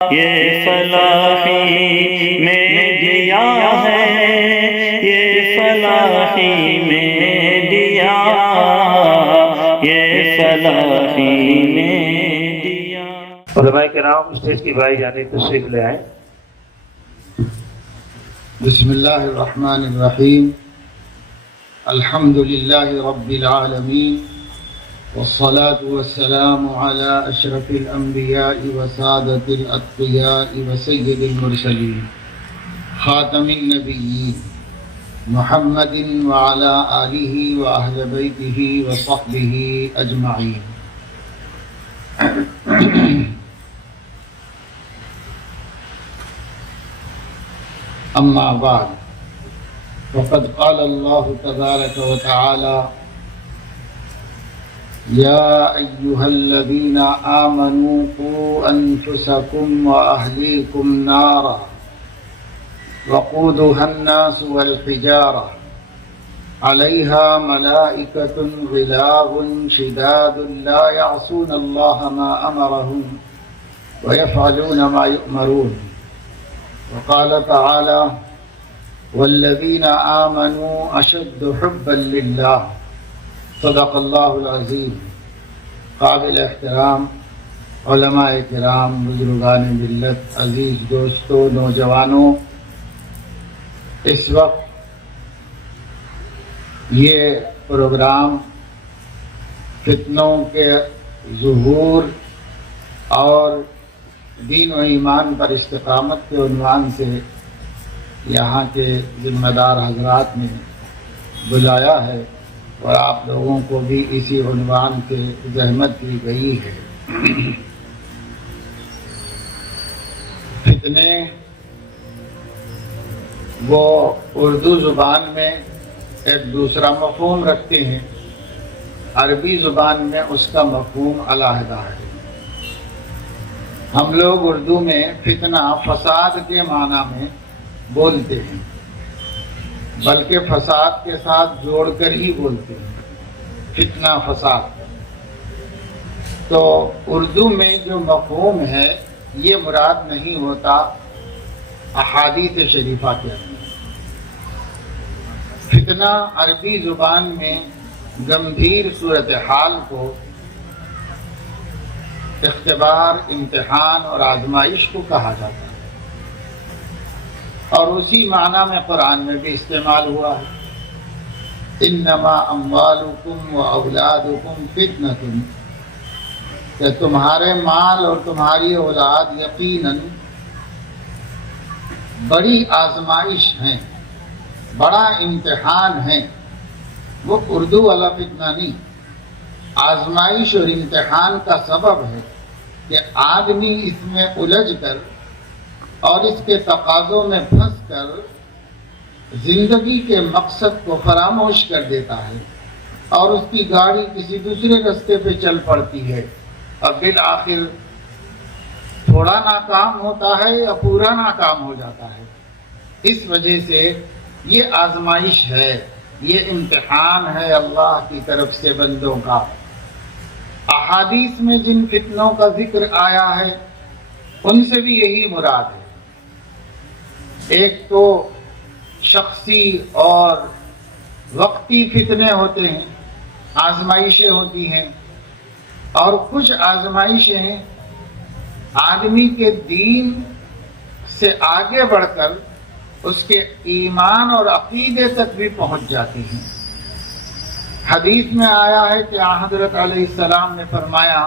یہ فلاحی میں دیا ہے، یہ فلاحی میں دیا، یہ فلاحی میں دیا۔ علماء کرام اسٹیج کی بھائی جانب تشریف لے آئیں۔ بسم اللہ الرحمن الرحیم، الحمد للہ رب العالمین، والصلاة والسلام على اشرف الانبیاء وسادۃ الاتقیاء وسید المرسلین خاتم النبیین محمد وعلى آلہ واہل بیتہ وصحبہ اجمعین۔ اما بعد، فقد قال اللہ تبارک وتعالی: یا ایہا الذین آمنوا قوا انفسکم واہلیکم نارا وقودها الناس والحجارہ علیہا ملائکۃ غلاظ شداد لا یعصون اللہ ما امرہم ویفعلون ما یؤمرون۔ وقال تعالی: والذین آمنوا اشد حبا للہ۔ صدق اللہ العظیم۔ قابل احترام علماء کرام، بزرگان ملت، عزیز دوستوں، نوجوانوں، اس وقت یہ پروگرام فتنوں کے ظہور اور دین و ایمان پر استقامت کے عنوان سے یہاں کے ذمہ دار حضرات نے بلایا ہے، اور آپ لوگوں کو بھی اسی عنوان سے زحمت دی گئی ہے۔ فتنے وہ اردو زبان میں ایک دوسرا مفہوم رکھتے ہیں، عربی زبان میں اس کا مفہوم علیحدہ ہے۔ ہم لوگ اردو میں فتنہ فساد کے معنی میں بولتے ہیں، بلکہ فساد کے ساتھ جوڑ کر ہی بولتے ہیں، فتنہ فساد۔ تو اردو میں جو مفہوم ہے یہ مراد نہیں ہوتا احادیث شریفہ کے اندر۔ فتنہ عربی زبان میں گمبھیر صورتحال کو، اختبار، امتحان اور آزمائش کو کہا جاتا ہے، اور اسی معنی میں قرآن میں بھی استعمال ہوا ہے۔ انما اموالکم و اولادکم فتنۃ، کہ تمہارے مال اور تمہاری اولاد یقیناً بڑی آزمائش ہیں، بڑا امتحان ہے۔ وہ اردو والا فتنہ نہیں، آزمائش اور امتحان کا سبب ہے کہ آدمی اس میں الجھ کر اور اس کے تقاضوں میں پھنس کر زندگی کے مقصد کو فراموش کر دیتا ہے، اور اس کی گاڑی کسی دوسرے راستے پہ چل پڑتی ہے، اور بالآخر تھوڑا ناکام ہوتا ہے یا پورا ناکام ہو جاتا ہے۔ اس وجہ سے یہ آزمائش ہے، یہ امتحان ہے اللہ کی طرف سے بندوں کا۔ احادیث میں جن فتنوں کا ذکر آیا ہے ان سے بھی یہی مراد ہے۔ ایک تو شخصی اور وقتی فتنے ہوتے ہیں، آزمائشیں ہوتی ہیں، اور کچھ آزمائشیں آدمی کے دین سے آگے بڑھ کر اس کے ایمان اور عقیدے تک بھی پہنچ جاتی ہیں۔ حدیث میں آیا ہے کہ حضرت علیہ السلام نے فرمایا،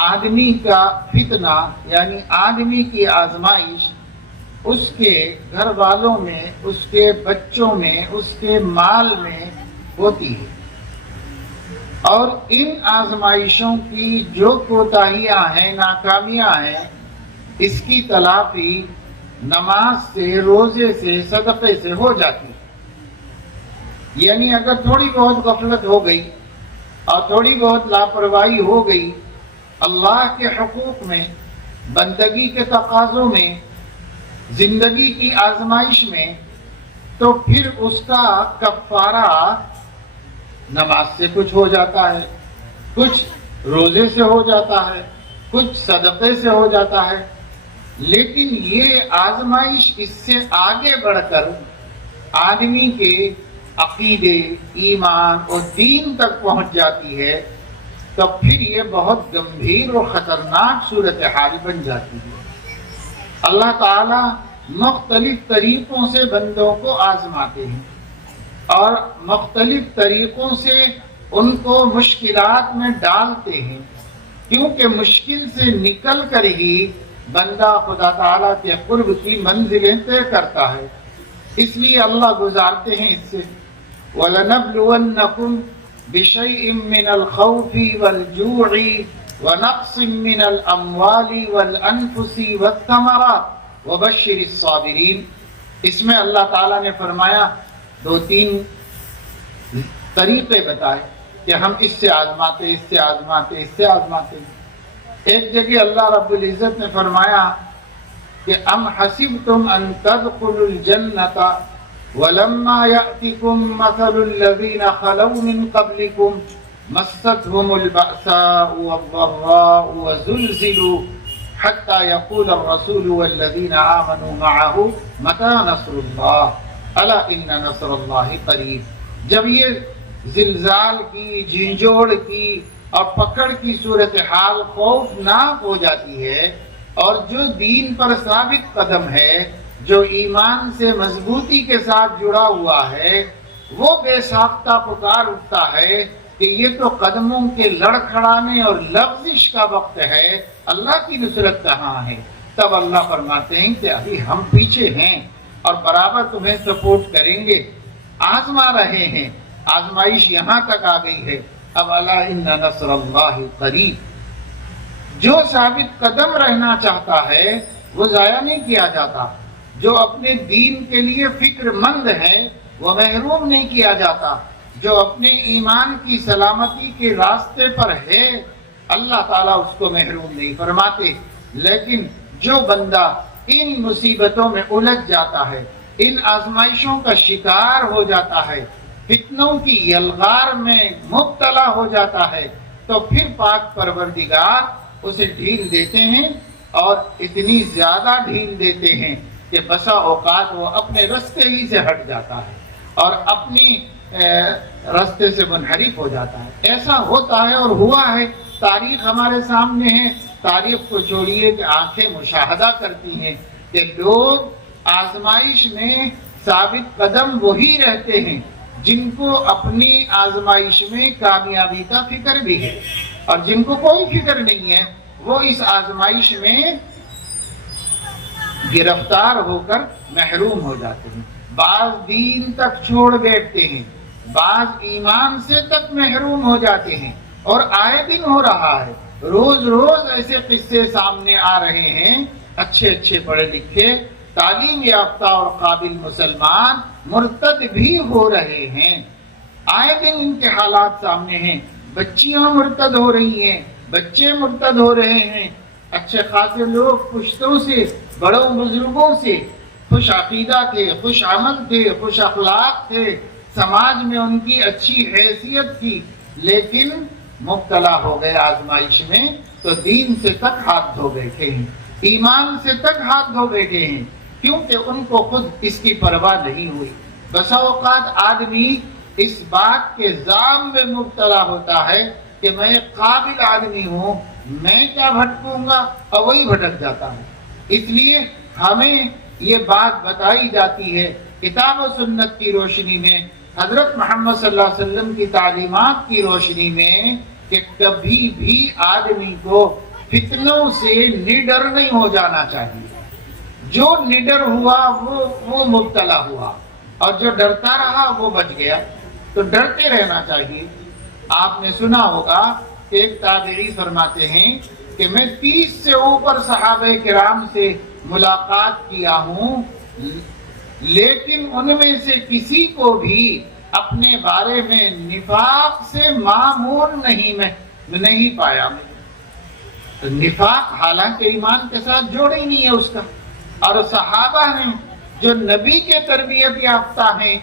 آدمی کا فتنہ یعنی آدمی کی آزمائش اس کے گھر والوں میں، اس کے بچوں میں، اس کے مال میں ہوتی ہے، اور ان آزمائشوں کی جو کوتاہیاں ہیں، ناکامیاں ہیں، اس کی تلافی نماز سے، روزے سے، صدقے سے ہو جاتی ہے۔ یعنی اگر تھوڑی بہت غفلت ہو گئی اور تھوڑی بہت لاپرواہی ہو گئی اللہ کے حقوق میں، بندگی کے تقاضوں میں، زندگی کی آزمائش میں، تو پھر اس کا کفارہ نماز سے کچھ ہو جاتا ہے، کچھ روزے سے ہو جاتا ہے، کچھ صدقے سے ہو جاتا ہے، لیکن یہ آزمائش اس سے آگے بڑھ کر آدمی کے عقیدے، ایمان اور دین تک پہنچ جاتی ہے تو پھر یہ بہت گمبھیر اور خطرناک صورتحال بن جاتی ہے۔ اللہ تعالی مختلف طریقوں سے بندوں کو آزماتے ہیں اور مختلف طریقوں سے ان کو مشکلات میں ڈالتے ہیں، کیونکہ مشکل سے نکل کر ہی بندہ خدا تعالیٰ کے قرب کی منزلیں طے کرتا ہے۔ اس لیے اللہ گزارتے ہیں اس سے وَلَنَبْلُوَنَّكُمْ بِشَيْءٍ مِّنَ الْخَوْفِ وَالْجُوعِ وَنَقْصٍ مِّنَ الْأَمْوَالِ وَالْأَنفُسِ وَالثَّمَرَاتِ وَبَشِّرِ الصَّابِرِينَ۔ اس میں اللہ تعالیٰ نے فرمایا 2-3 طریقے بتائے کہ ہم اس سے آزماتے، اس سے آزماتے، اس سے آزماتے ہیں۔ ایک جگہ اللہ رب العزت نے فرمایا کہ ام حسبتم ان تدخلوا الجنة ولما يأتكم مثل الذين خلوا من قبلكم مستهم البأساء والضراء وزلزلوا حتى يقول الرسول والذين آمنوا معه متى نصر الله ألا إن نصر الله قريب۔ جب یہ زلزال کی، جھنجھوڑ کی اور پکڑ کی صورتحال خوفناک ہو جاتی ہے اور جو دین پر ثابت قدم ہے، جو ایمان سے مضبوطی کے ساتھ جڑا ہوا ہے، وہ بے ساختہ پکار اٹھتا ہے کہ یہ تو قدموں کے لڑکھڑانے اور لغزش کا وقت ہے، اللہ کی نصرت کہاں ہے؟ تب اللہ فرماتے ہیں کہ ابھی ہم پیچھے ہیں اور برابر تمہیں سپورٹ کریں گے، آزما رہے ہیں، آزمائش یہاں تک آ گئی ہے۔ اب الا ان نصر اللہ قریب۔ جو ثابت قدم رہنا چاہتا ہے وہ ضائع نہیں کیا جاتا، جو اپنے دین کے لیے فکر مند ہے وہ محروم نہیں کیا جاتا، جو اپنے ایمان کی سلامتی کے راستے پر ہے اللہ تعالیٰ اس کو محروم نہیں فرماتے۔ لیکن جو بندہ ان مصیبتوں میں الجھ جاتا ہے، ان آزمائشوں کا شکار ہو جاتا ہے، فتنوں کی یلغار میں مبتلا ہو جاتا ہے، تو پھر پاک پروردگار اسے ڈھیل دیتے ہیں اور اتنی زیادہ ڈھیل دیتے ہیں کہ بسا اوقات وہ اپنے رستے ہی سے ہٹ جاتا ہے اور اپنی رستے سے منحرف ہو جاتا ہے۔ ایسا ہوتا ہے اور ہوا ہے، تاریخ ہمارے سامنے ہے۔ تاریخ کو چھوڑیے کہ آنکھیں مشاہدہ کرتی ہیں کہ لوگ آزمائش میں ثابت قدم وہی رہتے ہیں جن کو اپنی آزمائش میں کامیابی کا فکر بھی ہے، اور جن کو کوئی فکر نہیں ہے وہ اس آزمائش میں گرفتار ہو کر محروم ہو جاتے ہیں۔ بعض دین تک چھوڑ بیٹھتے ہیں، بعض ایمان سے تک محروم ہو جاتے ہیں، اور آئے دن ہو رہا ہے، روز روز ایسے قصے سامنے آ رہے ہیں۔ اچھے اچھے پڑھے لکھے، تعلیم یافتہ اور قابل مسلمان مرتد بھی ہو رہے ہیں۔ آئے دن ان کے حالات سامنے ہیں، بچیاں مرتد ہو رہی ہیں، بچے مرتد ہو رہے ہیں۔ اچھے خاصے لوگ پشتوں سے، بڑوں بزرگوں سے خوش عقیدہ تھے، خوش عمل تھے، خوش اخلاق تھے، سماج میں ان کی اچھی حیثیت تھی، لیکن مبتلا ہو گئے آزمائش میں تو دین سے تک ہاتھ دھو بیٹھے ہیں، ایمان سے تک ہاتھ دھو بیٹھے ہیں، کیونکہ ان کو خود اس کی پرواہ نہیں ہوئی۔ بسا اوقات آدمی اس بات کے ذام میں مبتلا ہوتا ہے کہ میں ایک قابل آدمی ہوں، میں کیا بھٹکوں گا، اور وہی بھٹک جاتا ہے۔ اس لیے ہمیں یہ بات بتائی جاتی ہے کتاب و سنت کی روشنی میں، حضرت محمد صلی اللہ علیہ وسلم کی تعلیمات کی روشنی میں، کہ کبھی بھی آدمی کو فتنوں سے نڈر نہیں ہو جانا چاہیے۔ جو نڈر ہوا وہ مبتلا ہوا، اور جو ڈرتا رہا وہ بچ گیا۔ تو ڈرتے رہنا چاہیے۔ آپ نے سنا ہوگا کہ ایک تابعی فرماتے ہیں کہ میں 30 سے اوپر صحابہ کرام سے ملاقات کیا ہوں، لیکن ان میں سے کسی کو بھی اپنے بارے میں نفاق سے معمون نہیں پایا۔ نفاق حالانکہ ایمان کے ساتھ جوڑ ہی نہیں ہے اس کا، اور صحابہ ہیں جو نبی کے تربیت یافتہ ہیں،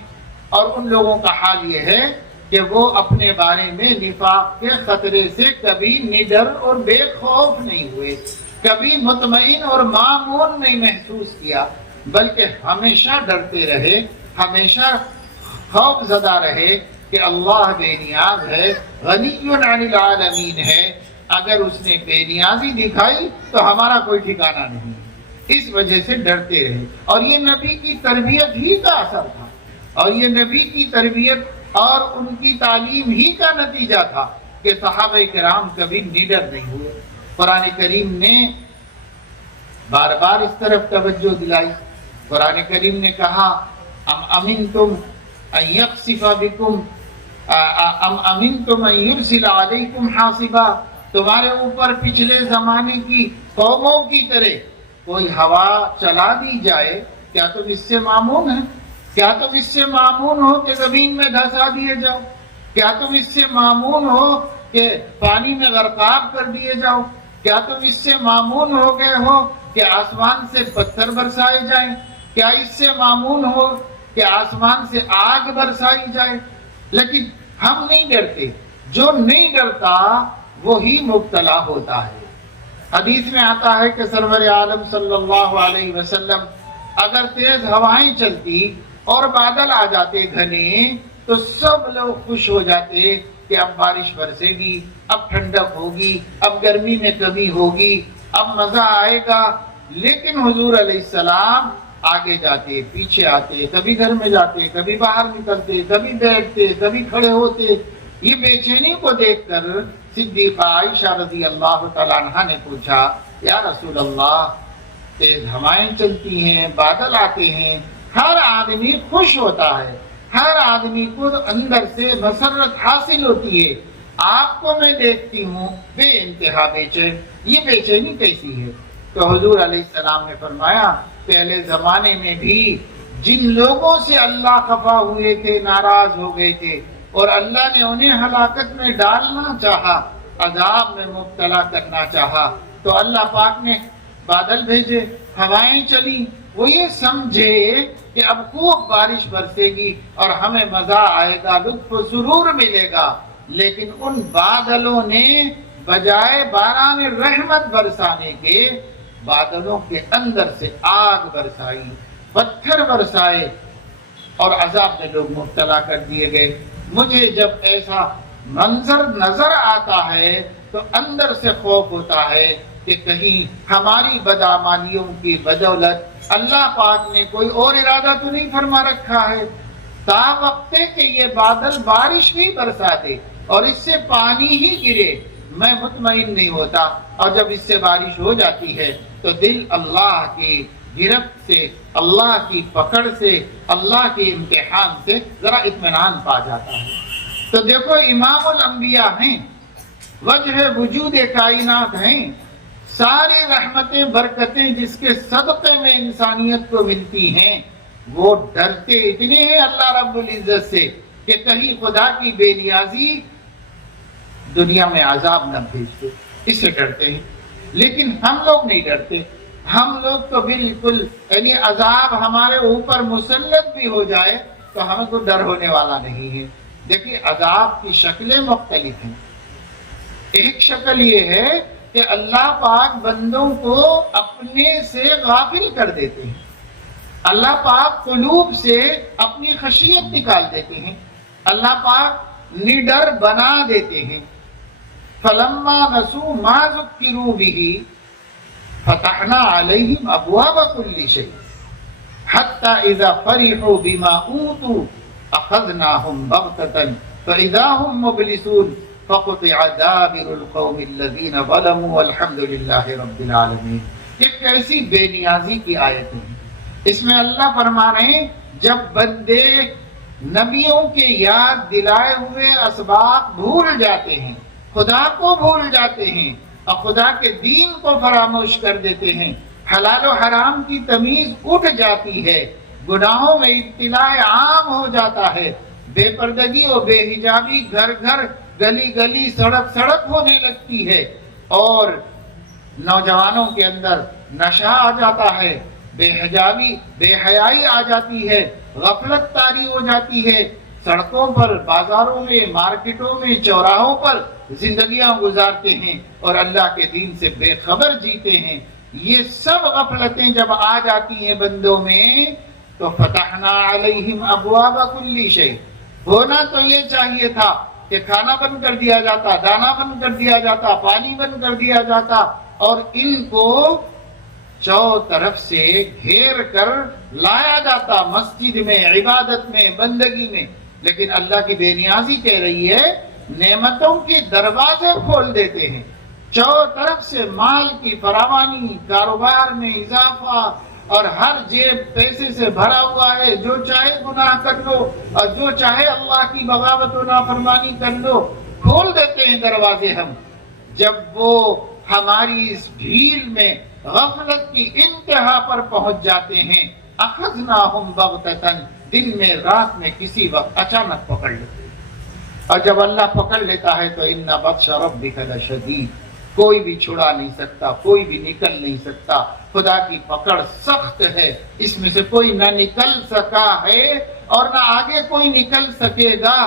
اور ان لوگوں کا حال یہ ہے کہ وہ اپنے بارے میں نفاق کے خطرے سے کبھی نڈر اور بے خوف نہیں ہوئے۔ کبھی مطمئن اور مامون نہیں محسوس کیا، بلکہ ہمیشہ ڈرتے رہے، ہمیشہ خوف زدہ رہے کہ اللہ بے نیاز ہے، غنی عن العالمین ہے، اگر اس نے بے نیازی دکھائی تو ہمارا کوئی ٹھکانہ نہیں، اس وجہ سے ڈرتے رہے۔ اور یہ نبی کی تربیت ہی کا اثر تھا، اور یہ نبی کی تربیت اور ان کی تعلیم ہی کا نتیجہ تھا کہ صحابہ کرام کبھی نڈر نہیں ہوئے۔ قرآن کریم نے بار بار اس طرف توجہ دلائی۔ قرآن کریم نے کہا ام امنتم ان یخسف بکم ام امنتم ان یرسل علیکم حاصبا، تمہارے اوپر پچھلے زمانے کی قوموں کی طرح کوئی ہوا چلا دی جائے، کیا تم اس سے مامون ہیں؟ کیا تم اس سے مامون ہو کہ زمین میں دھسا دیے جاؤ؟ کیا تم اس سے مامون ہو کہ پانی میں غرقاب کر دیے جاؤ؟ کیا تم اس سے مامون ہو گئے ہو کہ آسمان سے پتھر برسائے جائیں؟ کیا اس سے مامون ہو کہ آسمان سے آگ برسائی جائے؟ لیکن ہم نہیں ڈرتے، جو نہیں ڈرتا وہی مبتلا ہوتا ہے۔ حدیث میں آتا ہے کہ سرور عالم صلی اللہ علیہ وسلم اگر تیز ہوائیں چلتی اور بادل آ جاتے گھنے تو سب لوگ خوش ہو جاتے کہ اب بارش برسے گی، اب ٹھنڈک ہوگی، اب گرمی میں کمی ہوگی، اب مزہ آئے گا۔ لیکن حضور علیہ السلام آگے جاتے، پیچھے آتے، کبھی گھر میں جاتے، کبھی باہر نکلتے، کبھی بیٹھتے، کبھی کھڑے ہوتے۔ یہ بے چینی کو دیکھ کر صدیقہ عائشہ رضی اللہ تعالیٰ عنہا نے پوچھا یا رسول اللہ، تیز ہوائیں چلتی ہیں، بادل آتے ہیں، ہر آدمی خوش ہوتا ہے، ہر آدمی کو اندر سے مسرت حاصل ہوتی ہے، آپ کو میں دیکھتی ہوں بے انتہا بے چین، یہ بے چینی کیسی ہے؟ تو حضور علیہ السلام نے فرمایا پہلے زمانے میں بھی جن لوگوں سے اللہ خفا ہوئے تھے، ناراض ہو گئے تھے اور اللہ نے انہیں ہلاکت میں ڈالنا چاہا، عذاب میں مبتلا کرنا چاہا، تو اللہ پاک نے بادل بھیجے، ہوائیں چلی، وہ یہ سمجھے کہ اب خوب بارش برسے گی اور ہمیں مزہ آئے گا، لطف و سرور ملے گا۔ لیکن ان بادلوں نے بجائے باران رحمت برسانے کے، بادلوں کے اندر سے آگ برسائی، پتھر برسائے اور عذاب میں لوگ مبتلا کر دیے گئے۔ مجھے جب ایسا منظر نظر آتا ہے تو اندر سے خوف ہوتا ہے کہ کہیں ہماری بدعمالیوں کی بدولت اللہ پاک نے کوئی اور ارادہ تو نہیں فرما رکھا ہے، تا وقت کہ یہ بادل بارش بھی برسا دے اور اس سے پانی ہی گرے، میں مطمئن نہیں ہوتا۔ اور جب اس سے بارش ہو جاتی ہے تو دل اللہ کی گرفت سے، اللہ کی پکڑ سے، اللہ کے امتحان سے ذرا اطمینان پا جاتا ہے۔ تو دیکھو امام الانبیاء ہیں، وجہ وجود کائنات ہیں، ساری رحمتیں برکتیں جس کے صدقے میں انسانیت کو ملتی ہیں، وہ ڈرتے اتنے ہیں اللہ رب العزت سے کہ کہیں خدا کی بے نیازی دنیا میں عذاب نہ بھیج دے، اس سے ڈرتے ہیں۔ لیکن ہم لوگ نہیں ڈرتے، ہم لوگ تو بالکل یعنی عذاب ہمارے اوپر مسلط بھی ہو جائے تو ہمیں کوئی ڈر ہونے والا نہیں ہے۔ دیکھیے عذاب کی شکلیں مختلف ہیں۔ ایک شکل یہ ہے کہ اللہ پاک بندوں کو اپنے سے غافل کر دیتے ہیں، اللہ پاک قلوب سے اپنی خشیت نکال دیتے ہیں، اللہ پاک نڈر بنا دیتے ہیں۔ فَلَمَّا نَسُوا مَا ذُكِّرُوا بِهِ فَتَحْنَا عَلَيْهِمْ أَبْوَابَ كُلِّ شَيْءٍ حَتَّى إِذَا فَرِحُوا بِمَا أُوتُوا أَخَذْنَاهُمْ بَغْتَةً فَإِذَا هُمْ مُبْلِسُونَ فَقُطِعَ دَابِرُ الْقَوْمِ الَّذِينَ ظَلَمُوا وَالْحَمْدُ لِلَّهِ رَبِّ الْعَالَمِينَ۔ یہ کیسی بے نیازی کی آیت ہے۔ اس میں اللہ فرما رہے ہیں جب بندے نبیوں کے یاد دلائے ہوئے اسباب بھول جاتے ہیں، خدا کو بھول جاتے ہیں اور خدا کے دین کو فراموش کر دیتے ہیں، حلال و حرام کی تمیز اٹھ جاتی ہے، گناہوں میں ابتلاء عام ہو جاتا ہے، بے پردگی اور بے حجابی گھر گھر، گلی گلی، سڑک سڑک ہونے لگتی ہے، اور نوجوانوں کے اندر نشہ آ جاتا ہے، بے حجابی بے حیائی آ جاتی ہے، غفلت طاری ہو جاتی ہے، سڑکوں پر، بازاروں میں، مارکیٹوں میں، چوراہوں پر زندگیاں گزارتے ہیں اور اللہ کے دین سے بے خبر جیتے ہیں. یہ سب غفلتیں جب آ جاتی ہیں بندوں میں تو فتحنا علیہم ابواب کل شیء. ہونا تو یہ چاہیے تھا کہ کھانا بند کر دیا جاتا، دانا بند کر دیا جاتا، پانی بند کر دیا جاتا اور ان کو چاروں طرف سے گھیر کر لایا جاتا مسجد میں، عبادت میں، بندگی میں. لیکن اللہ کی بے نیازی کہہ رہی ہے نعمتوں کے دروازے کھول دیتے ہیں. چاروں طرف سے مال کی فراوانی، کاروبار میں اضافہ اور ہر جیب پیسے سے بھرا ہوا ہے. جو چاہے گناہ کر لو اور جو چاہے اللہ کی بغاوت و نافرمانی کر لو. کھول دیتے ہیں دروازے ہم. جب وہ ہماری اس بھیڑ میں غفلت کی انتہا پر پہنچ جاتے ہیں اخذناہم بغتۃ، دن میں رات میں کسی وقت اچانک پکڑ لیتے ہیں. اور جب اللہ پکڑ لیتا ہے تو ان بطش ربک لشدید، کوئی بھی چھڑا نہیں سکتا، کوئی بھی نکل نہیں سکتا. خدا کی پکڑ سخت ہے، اس میں سے کوئی نہ نکل سکا ہے اور نہ آگے کوئی نکل سکے گا.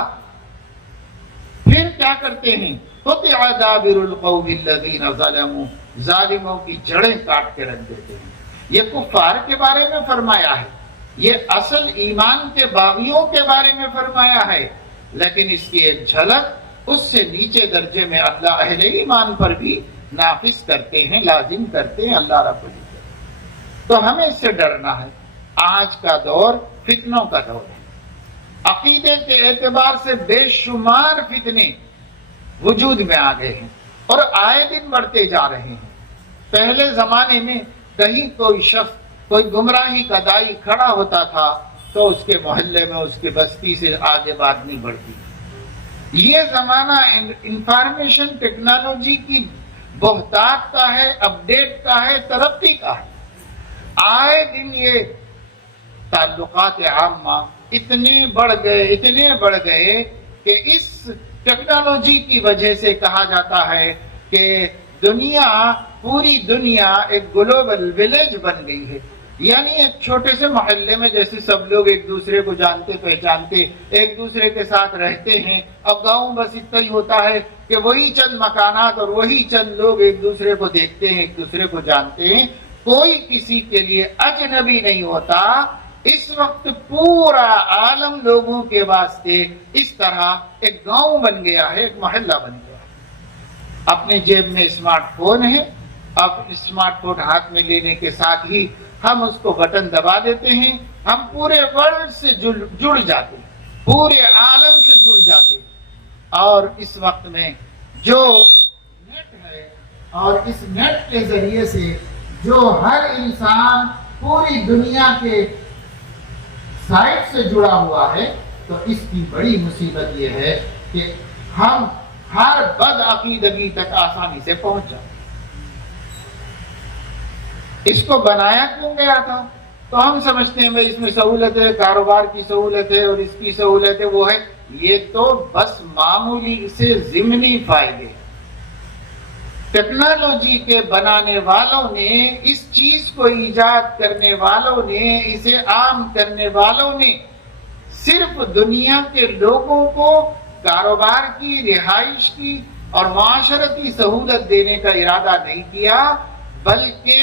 پھر کیا کرتے ہیں؟ قطع دابر القوم الذین ظلموا، ظالموں کی جڑیں کاٹ کے رکھ دیتے ہیں. یہ کفار کے بارے میں فرمایا ہے، یہ اصل ایمان کے باغیوں کے بارے میں فرمایا ہے. لیکن اس کی ایک جھلک اس سے نیچے درجے میں اللہ اہل ایمان پر بھی نافذ کرتے ہیں، لازم کرتے ہیں اللہ رب العزت. تو ہمیں اس سے ڈرنا ہے. آج کا دور فتنوں کا دور ہے. عقیدے کے اعتبار سے بے شمار فتنے وجود میں آ گئے ہیں اور آئے دن بڑھتے جا رہے ہیں. پہلے زمانے میں کہیں کوئی شخص کوئی گمراہی کا دائی کھڑا ہوتا تھا تو اس کے محلے میں، اس کے بستی سے آگے بات نہیں بڑھتی. یہ زمانہ انفارمیشن ٹیکنالوجی کی بہتات کا ہے، اپڈیٹ کا ہے، ترقی کا ہے. آئے دن یہ تعلقات عامہ اتنے بڑھ گئے کہ اس ٹیکنالوجی کی وجہ سے کہا جاتا ہے کہ پوری دنیا ایک گلوبل ولیج بن گئی ہے. یعنی ایک چھوٹے سے محلے میں جیسے سب لوگ ایک دوسرے کو جانتے پہچانتے، ایک دوسرے کے ساتھ رہتے ہیں. اب گاؤں بس اتنا ہی ہوتا ہے کہ وہی چند مکانات اور وہی چند لوگ ایک دوسرے کو دیکھتے ہیں، ایک دوسرے کو جانتے ہیں. کوئی کسی کے لیے اجنبی نہیں ہوتا. اس وقت پورا عالم لوگوں کے واسطے اس طرح ایک گاؤں بن گیا ہے، ایک محلہ بن گیا ہے. اپنے جیب میں اسمارٹ فون ہے. اب اسمارٹ فون ہاتھ میں لینے کے ساتھ ہی ہم اس کو بٹن دبا دیتے ہیں، ہم پورے ورلڈ سے جڑ جاتے ہیں، پورے عالم سے جڑ جاتے ہیں. اور اس وقت میں جو نیٹ ہے اور اس نیٹ کے ذریعے سے جو ہر انسان پوری دنیا کے سائٹ سے جڑا ہوا ہے، تو اس کی بڑی مصیبت یہ ہے کہ ہم ہر بد عقیدگی تک آسانی سے پہنچ جاتے ہیں. اس کو بنایا کیوں گیا تھا؟ تو ہم سمجھتے ہیں بھائی اس میں سہولت ہے، کاروبار کی سہولت ہے اور اس کی سہولت ہے، وہ ہے. یہ تو بس معمولی سے ضمنی فائدے. ٹیکنالوجی کے بنانے والوں نے، اس چیز کو ایجاد کرنے والوں نے، اسے عام کرنے والوں نے صرف دنیا کے لوگوں کو کاروبار کی، رہائش کی اور معاشرتی سہولت دینے کا ارادہ نہیں کیا، بلکہ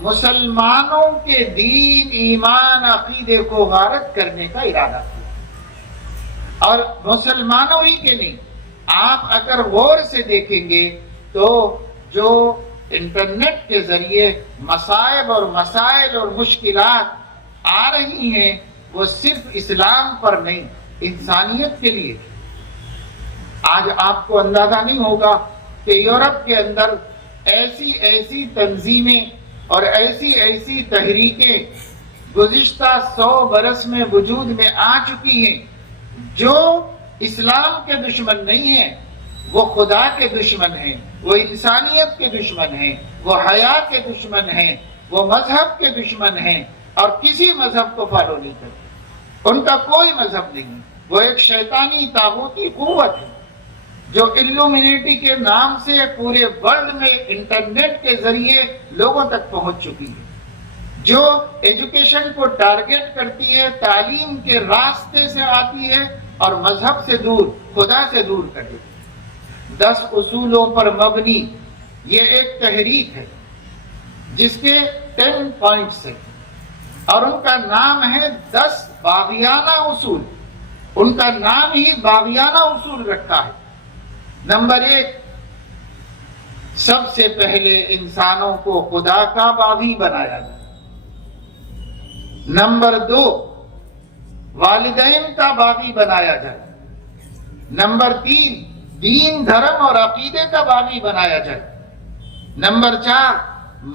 مسلمانوں کے دین، ایمان، عقیدے کو غارت کرنے کا ارادہ کیا. اور مسلمانوں ہی کے نہیں، آپ اگر غور سے دیکھیں گے تو جو انٹرنیٹ کے ذریعے مصائب اور مسائل اور مشکلات آ رہی ہیں وہ صرف اسلام پر نہیں، انسانیت کے لیے. آج آپ کو اندازہ نہیں ہوگا کہ یورپ کے اندر ایسی تنظیمیں اور ایسی تحریکیں گزشتہ 100 برس میں وجود میں آ چکی ہیں جو اسلام کے دشمن نہیں ہیں، وہ خدا کے دشمن ہیں، وہ انسانیت کے دشمن ہیں، وہ حیا کے دشمن ہیں، وہ مذہب کے دشمن ہیں اور کسی مذہب کو فالو نہیں کرتے. ان کا کوئی مذہب نہیں. وہ ایک شیطانی طاغوتی قوت ہے جو الومینیٹی کے نام سے پورے ورلڈ میں انٹرنیٹ کے ذریعے لوگوں تک پہنچ چکی ہے، جو ایجوکیشن کو ٹارگٹ کرتی ہے، تعلیم کے راستے سے آتی ہے اور مذہب سے دور، خدا سے دور کر دیتی ہے. 10 اصولوں پر مبنی یہ ایک تحریک ہے جس کے 10 پوائنٹس ہیں، اور ان کا نام ہے 10 باغیانہ اصول۔ ان کا نام ہی باغیانہ اصول رکھا ہے۔ نمبر 1، سب سے پہلے انسانوں کو خدا کا باغی بنایا جائے۔ نمبر 2، والدین کا باغی بنایا جائے۔ نمبر 3، دین، دھرم اور عقیدے کا باغی بنایا جائے۔ نمبر 4،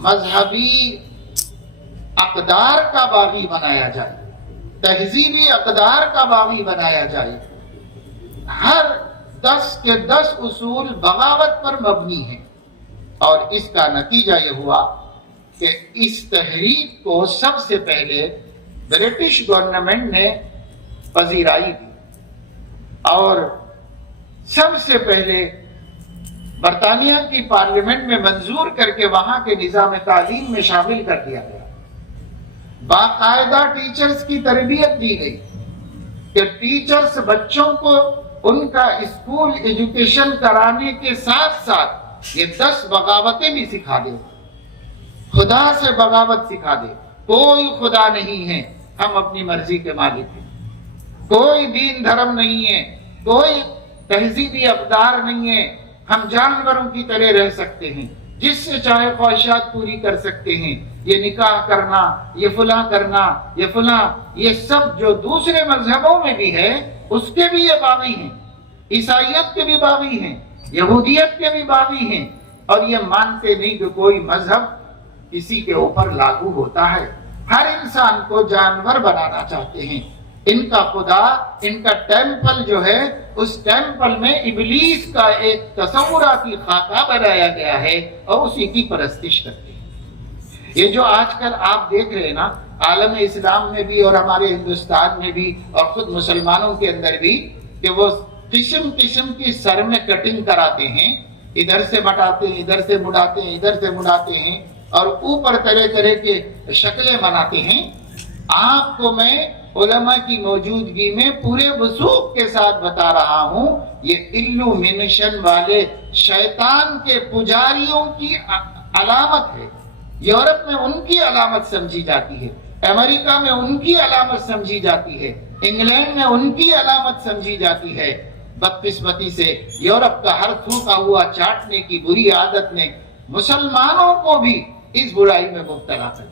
مذہبی اقدار کا باغی بنایا جائے، تہذیبی اقدار کا باغی بنایا جائے۔ ہر 10 کے 10 اصول بغاوت پر مبنی ہیں، اور اس کا نتیجہ یہ ہوا کہ اس تحریک کو سب سے پہلے برٹش گورنمنٹ نے پذیرائی دی، اور سب سے پہلے برطانیہ کی پارلیمنٹ میں منظور کر کے وہاں کے نظام تعلیم میں شامل کر دیا گیا۔ باقاعدہ ٹیچرز کی تربیت دی گئی کہ ٹیچرز بچوں کو ان کا اسکول ایجوکیشن کرانے کے ساتھ ساتھ یہ 10 بغاوتیں بھی سکھا دے، خدا سے بغاوت سکھا دے۔ کوئی خدا نہیں ہے، ہم اپنی مرضی کے مالک ہیں، کوئی دین دھرم نہیں ہے، کوئی تہذیبی اقدار نہیں ہے، ہم جانوروں کی طرح رہ سکتے ہیں، جس سے چاہے خواہشات پوری کر سکتے ہیں، یہ نکاح کرنا، یہ فلاں کرنا، یہ فلاں، یہ سب جو دوسرے مذہبوں میں بھی ہے اس کے بھی یہ باغی ہیں، عیسائیت کے بھی باغی ہیں، یہودیت کے بھی باغی ہیں، اور یہ مانتے نہیں کہ کوئی مذہب کسی کے اوپر لاگو ہوتا ہے۔ ہر انسان کو جانور بنانا چاہتے ہیں۔ ان کا خدا، ان کا ٹیمپل جو ہے، اس ٹیمپل میں ابلیس کا ایک تصوراتی خاکہ بنایا گیا ہے اور اسی کی پرستش کرتے ہیں۔ یہ جو آج کل آپ دیکھ رہے ہیں نا، عالم اسلام میں بھی اور ہمارے ہندوستان میں بھی اور خود مسلمانوں کے اندر بھی، کہ وہ قسم قسم کی سر میں کٹنگ کراتے ہیں، ادھر سے بٹاتے ہیں، ادھر سے مڑاتے ہیں، ادھر سے مڑاتے ہیں، اور اوپر طرح طرح کے شکلیں بناتے ہیں۔ آپ کو میں علماء کی موجودگی میں پورے وثوق کے ساتھ بتا رہا ہوں، یہ الومینیشن والے شیطان کے پجاریوں کی علامت ہے۔ یورپ میں ان کی علامت سمجھی جاتی ہے، امریکہ میں ان کی علامت سمجھی جاتی ہے، انگلینڈ میں ان کی علامت سمجھی جاتی ہے۔ بدقسمتی سے یورپ کا ہر تھوکا ہوا چاٹنے کی بری عادت نے مسلمانوں کو بھی اس برائی میں مبتلا کر دیا۔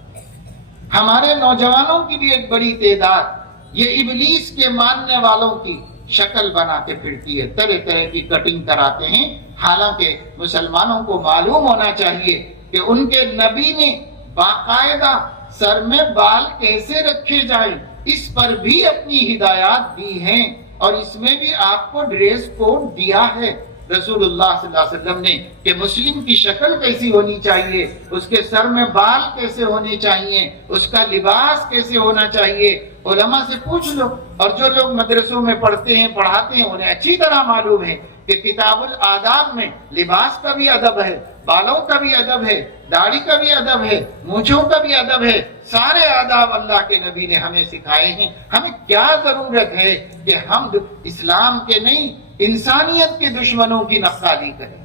ہمارے نوجوانوں کی بھی ایک بڑی تعداد یہ ابلیس کے ماننے والوں کی شکل بنا کے پھرتی ہے، طرح طرح کی کٹنگ کراتے ہیں۔ حالانکہ مسلمانوں کو معلوم ہونا چاہیے کہ ان کے نبی نے باقاعدہ سر میں بال کیسے رکھے جائیں اس پر بھی اپنی ہدایات دی ہیں، اور اس میں بھی آپ کو ڈریس کوڈ دیا ہے رسول اللہ صلی اللہ علیہ وسلم نے، کہ مسلم کی شکل کیسی ہونی چاہیے، اس کے سر میں بال کیسے ہونے چاہیے، اس کا لباس کیسے ہونا چاہیے۔ علماء سے پوچھ لو، اور جو لوگ مدرسوں میں پڑھتے ہیں پڑھاتے ہیں انہیں اچھی طرح معلوم ہے کہ کتاب الآداب میں لباس کا بھی ادب ہے، بالوں کا بھی ادب ہے، داڑھی کا بھی ادب ہے، مونچھوں کا بھی ادب ہے۔ سارے آداب اللہ کے نبی نے ہمیں سکھائے ہیں۔ ہمیں کیا ضرورت ہے کہ ہم اسلام کے نہیں انسانیت کے دشمنوں کی نقالی کریں؟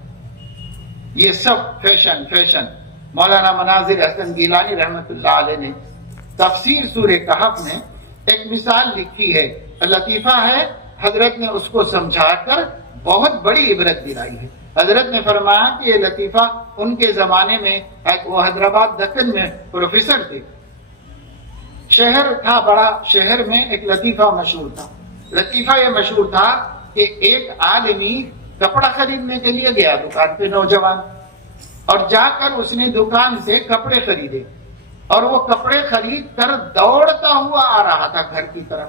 یہ سب فیشن۔ مولانا مناظر حسن گیلانی رحمت اللہ علیہ نے تفسیر سورہ کہف میں ایک مثال لکھی ہے، لطیفہ ہے، حضرت نے اس کو سمجھا کر بہت بڑی عبرت دلائی ہے۔ حضرت نے فرمایا کہ یہ لطیفہ ان کے زمانے میں، وہ حیدرآباد دکن میں پروفیسر تھے، شہر تھا بڑا، شہر میں ایک لطیفہ مشہور تھا۔ لطیفہ یہ مشہور تھا کہ ایک آدمی کپڑا خریدنے کے لیے گیا دکان پہ، نوجوان، اور جا کر اس نے دکان سے کپڑے خریدے، اور وہ کپڑے خرید کر دوڑتا ہوا آ رہا تھا گھر کی طرف،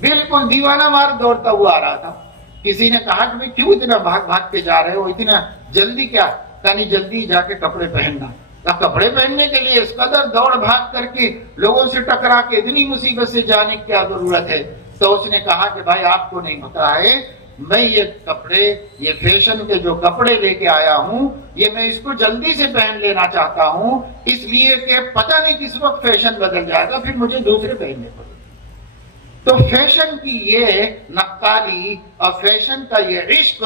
بالکل دیوانہ وار دوڑتا ہوا آ رہا تھا۔ کسی نے کہا کہ کیوں اتنا بھاگ کے جا رہے ہو، اتنا جلدی کیا؟ کہانی جلدی جا کے کپڑے پہننا۔ کپڑے پہننے کے لیے اس قدر دوڑ بھاگ کر کے لوگوں سے ٹکرا کے اتنی مصیبت سے جانے کی کیا ضرورت ہے؟ تو اس نے کہا کہ بھائی آپ کو نہیں پتا ہے، میں یہ کپڑے، یہ فیشن کے جو کپڑے لے کے آیا ہوں، یہ میں اس کو جلدی سے پہن لینا چاہتا ہوں، اس لیے کہ پتہ نہیں کس وقت فیشن بدل جائے گا، پھر مجھے دوسرے پہننے پڑے۔ تو فیشن کی یہ نقالی اور فیشن کا یہ عشق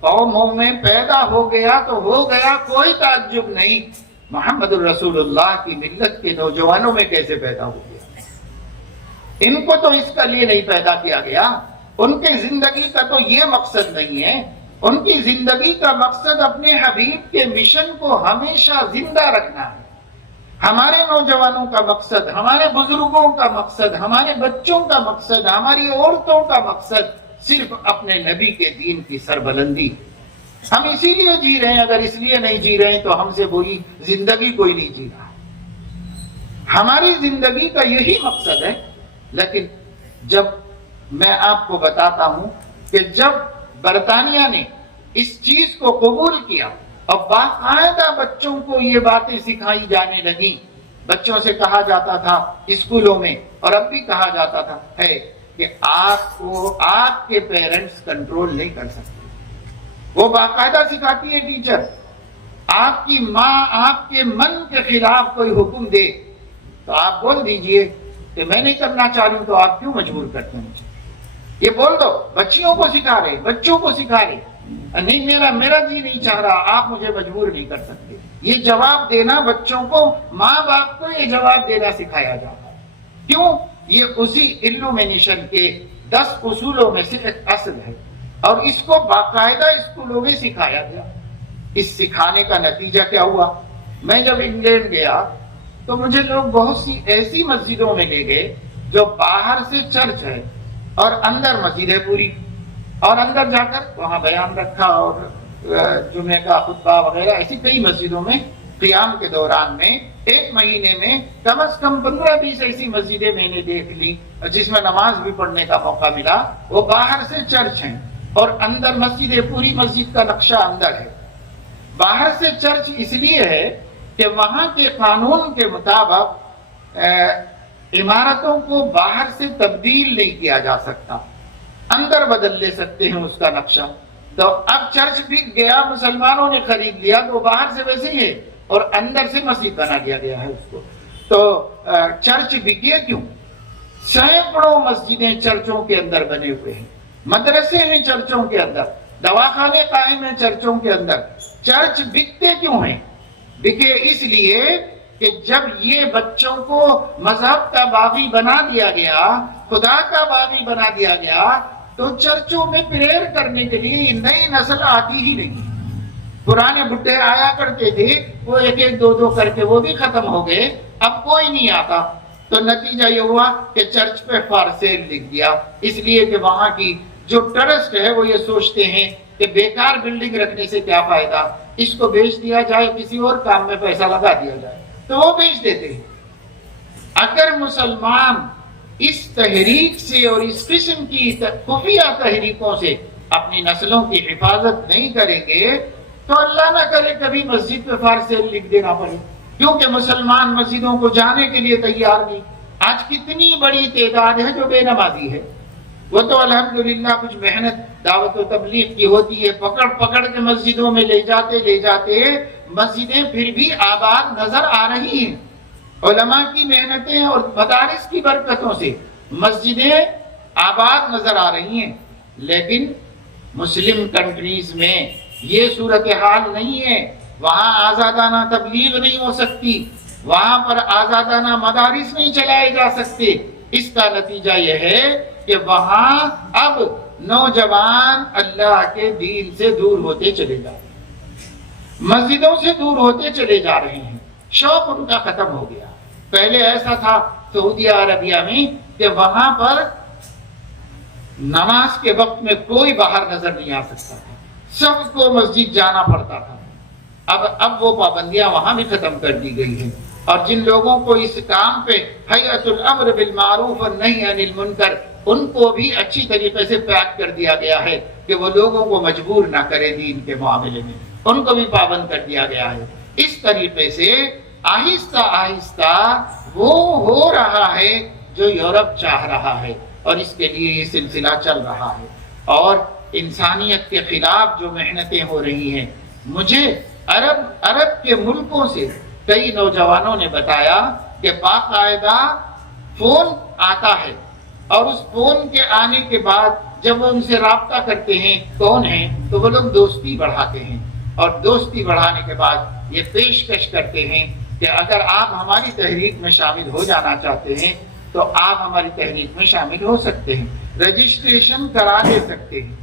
قوموں میں پیدا ہو گیا تو ہو گیا، کوئی تعجب نہیں۔ محمد الرسول اللہ کی ملت کے نوجوانوں میں کیسے پیدا ہو گیا؟ ان کو تو اس کا لیے نہیں پیدا کیا گیا، ان کی زندگی کا تو یہ مقصد نہیں ہے۔ ان کی زندگی کا مقصد اپنے حبیب کے مشن کو ہمیشہ زندہ رکھنا ہے۔ ہمارے نوجوانوں کا مقصد، ہمارے بزرگوں کا مقصد، ہمارے بچوں کا مقصد، ہماری عورتوں کا مقصد صرف اپنے نبی کے دین کی سربلندی۔ ہم اسی لیے جی رہے ہیں، اگر اس لیے نہیں جی رہے ہیں تو ہم سے بری زندگی کوئی نہیں جی رہا۔ ہماری زندگی کا یہی مقصد ہے۔ لیکن جب میں آپ کو بتاتا ہوں کہ جب برطانیہ نے اس چیز کو قبول کیا اور باقاعدہ بچوں کو یہ باتیں سکھائی جانے لگی، بچوں سے کہا جاتا تھا اسکولوں میں، اور اب بھی کہا جاتا تھا ہے کہ آپ کو آپ کے پیرنٹس کنٹرول نہیں کر سکتے۔ وہ باقاعدہ سکھاتی ہے ٹیچر، آپ کی ماں آپ کے من کے خلاف کوئی حکم دے تو آپ بول دیجئے کہ میں نہیں کرنا چاہ رہی ہوں، تو آپ کیوں مجبور کرتے ہیں مجھے؟ یہ بول دو۔ بچیوں کو سکھا رہے، بچوں کو سکھا رہے، نہیں میرا جی نہیں چاہ رہا، آپ مجھے مجبور نہیں کر سکتے۔ یہ جواب دینا بچوں کو، ماں باپ کو یہ جواب دینا سکھایا جاتا ہے۔ کیوں؟ یہ اسی ایلومینیشن کے 10 اصولوں میں سے ایک اصل ہے، اور اس کو باقاعدہ اسکولوں میں سکھایا گیا۔ اس سکھانے کا نتیجہ کیا ہوا؟ میں جب انگلینڈ گیا تو مجھے لوگ بہت سی ایسی مسجدوں میں لے گئے جو باہر سے چرچ ہے اور اندر مسجد ہے پوری، اور اندر جا کر وہاں بیان رکھا اور جمعے کا خطبہ وغیرہ، ایسی کئی مسجدوں میں قیام کے دوران میں 1 مہینے میں کم از کم 15-20 ایسی مسجدیں میں نے دیکھ لی جس میں نماز بھی پڑھنے کا موقع ملا۔ وہ باہر سے چرچ ہیں اور اندر مسجد ہے، پوری مسجد کا نقشہ اندر ہے۔ باہر سے چرچ اس لیے ہے کہ وہاں کے قانون کے مطابق عمارتوں کو باہر سے تبدیل نہیں کیا جا سکتا، اندر بدل لے سکتے ہیں اس کا نقشہ۔ تو اب چرچ بک گیا، مسلمانوں نے خرید لیا، تو باہر سے ویسے ہی ہے اور اندر سے مسجد بنا دیا گیا ہے اس کو۔ تو چرچ بکے کیوں؟ سینکڑوں مسجدیں چرچوں کے اندر بنے ہوئے ہیں، مدرسے ہیں چرچوں کے اندر، دواخانے قائم ہیں چرچوں کے اندر۔ چرچ بکتے کیوں ہیں؟ بکے اس لیے کہ جب یہ بچوں کو مذہب کا باغی بنا دیا گیا، خدا کا باغی بنا دیا گیا، تو چرچوں میں پریئر کرنے کے لیے نئی نسل آتی ہی نہیں۔ پرانے بڈھے آیا کرتے تھے، وہ 1-2 کر کے وہ بھی ختم ہو گئے، اب کوئی نہیں آتا۔ تو نتیجہ یہ ہوا کہ چرچ پہ فار سیل لکھ دیا، اس لیے کہ وہاں کی جو ٹرسٹ ہے وہ یہ سوچتے ہیں کہ بیکار بلڈنگ رکھنے سے کیا فائدہ، اس کو بیچ دیا جائے، کسی اور کام میں پیسہ لگا دیا جائے، تو وہ بیچ دیتے ہیں۔ اگر مسلمان اس تحریک سے اور اس قسم کی خفیہ تحریکوں سے اپنی نسلوں کی حفاظت نہیں کریں گے تو اللہ نہ کرے کبھی مسجد پہ فار سیل لکھ دینا پڑے، کیونکہ مسلمان مسجدوں کو جانے کے لیے تیار نہیں۔ آج کتنی بڑی تعداد ہے جو بے نمازی ہے، وہ تو الحمدللہ کچھ محنت دعوت و تبلیغ کی ہوتی ہے، پکڑ کے مسجدوں میں لے جاتے مسجدیں پھر بھی آباد نظر آ رہی ہیں۔ علماء کی محنتیں اور مدارس کی برکتوں سے مسجدیں آباد نظر آ رہی ہیں، لیکن مسلم کنٹریز میں یہ صورتحال نہیں ہے۔ وہاں آزادانہ تبلیغ نہیں ہو سکتی، وہاں پر آزادانہ مدارس نہیں چلائے جا سکتے۔ اس کا نتیجہ یہ ہے کہ وہاں اب نوجوان اللہ کے دین سے دور ہوتے چلے جا رہے ہیں، مسجدوں سے دور ہوتے چلے جا رہے ہیں، شوق ان کا ختم ہو گیا۔ پہلے ایسا تھا سعودی عربیہ میں کہ وہاں پر نماز کے وقت میں کوئی باہر نظر نہیں آ سکتا تھا، سب کو مسجد جانا پڑتا تھا۔ اب وہ پابندیاں وہاں بھی ختم کر دی گئی ہیں، اور جن لوگوں کو اس کام پہ ہیئت الامر بالمعروف والنہی عن المنکر، ان کو بھی اچھی طریقے سے پیک کر دیا گیا ہے کہ وہ لوگوں کو مجبور نہ کرے دین کے معاملے میں، ان کو بھی پابند کر دیا گیا ہے۔ اس طریقے سے آہستہ آہستہ وہ ہو رہا ہے جو یورپ چاہ رہا ہے، اور اس کے لیے یہ سلسلہ چل رہا ہے، اور انسانیت کے خلاف جو محنتیں ہو رہی ہیں۔ مجھے عرب کے ملکوں سے کئی نوجوانوں نے بتایا کہ باقاعدہ فون آتا ہے، اور اس فون کے آنے کے بعد جب وہ ان سے رابطہ کرتے ہیں کون ہیں تو وہ لوگ دوستی بڑھاتے ہیں، اور دوستی بڑھانے کے بعد یہ پیشکش کرتے ہیں کہ اگر آپ ہماری تحریک میں شامل ہو جانا چاہتے ہیں تو آپ ہماری تحریک میں شامل ہو سکتے ہیں، رجسٹریشن کرا لے سکتے ہیں۔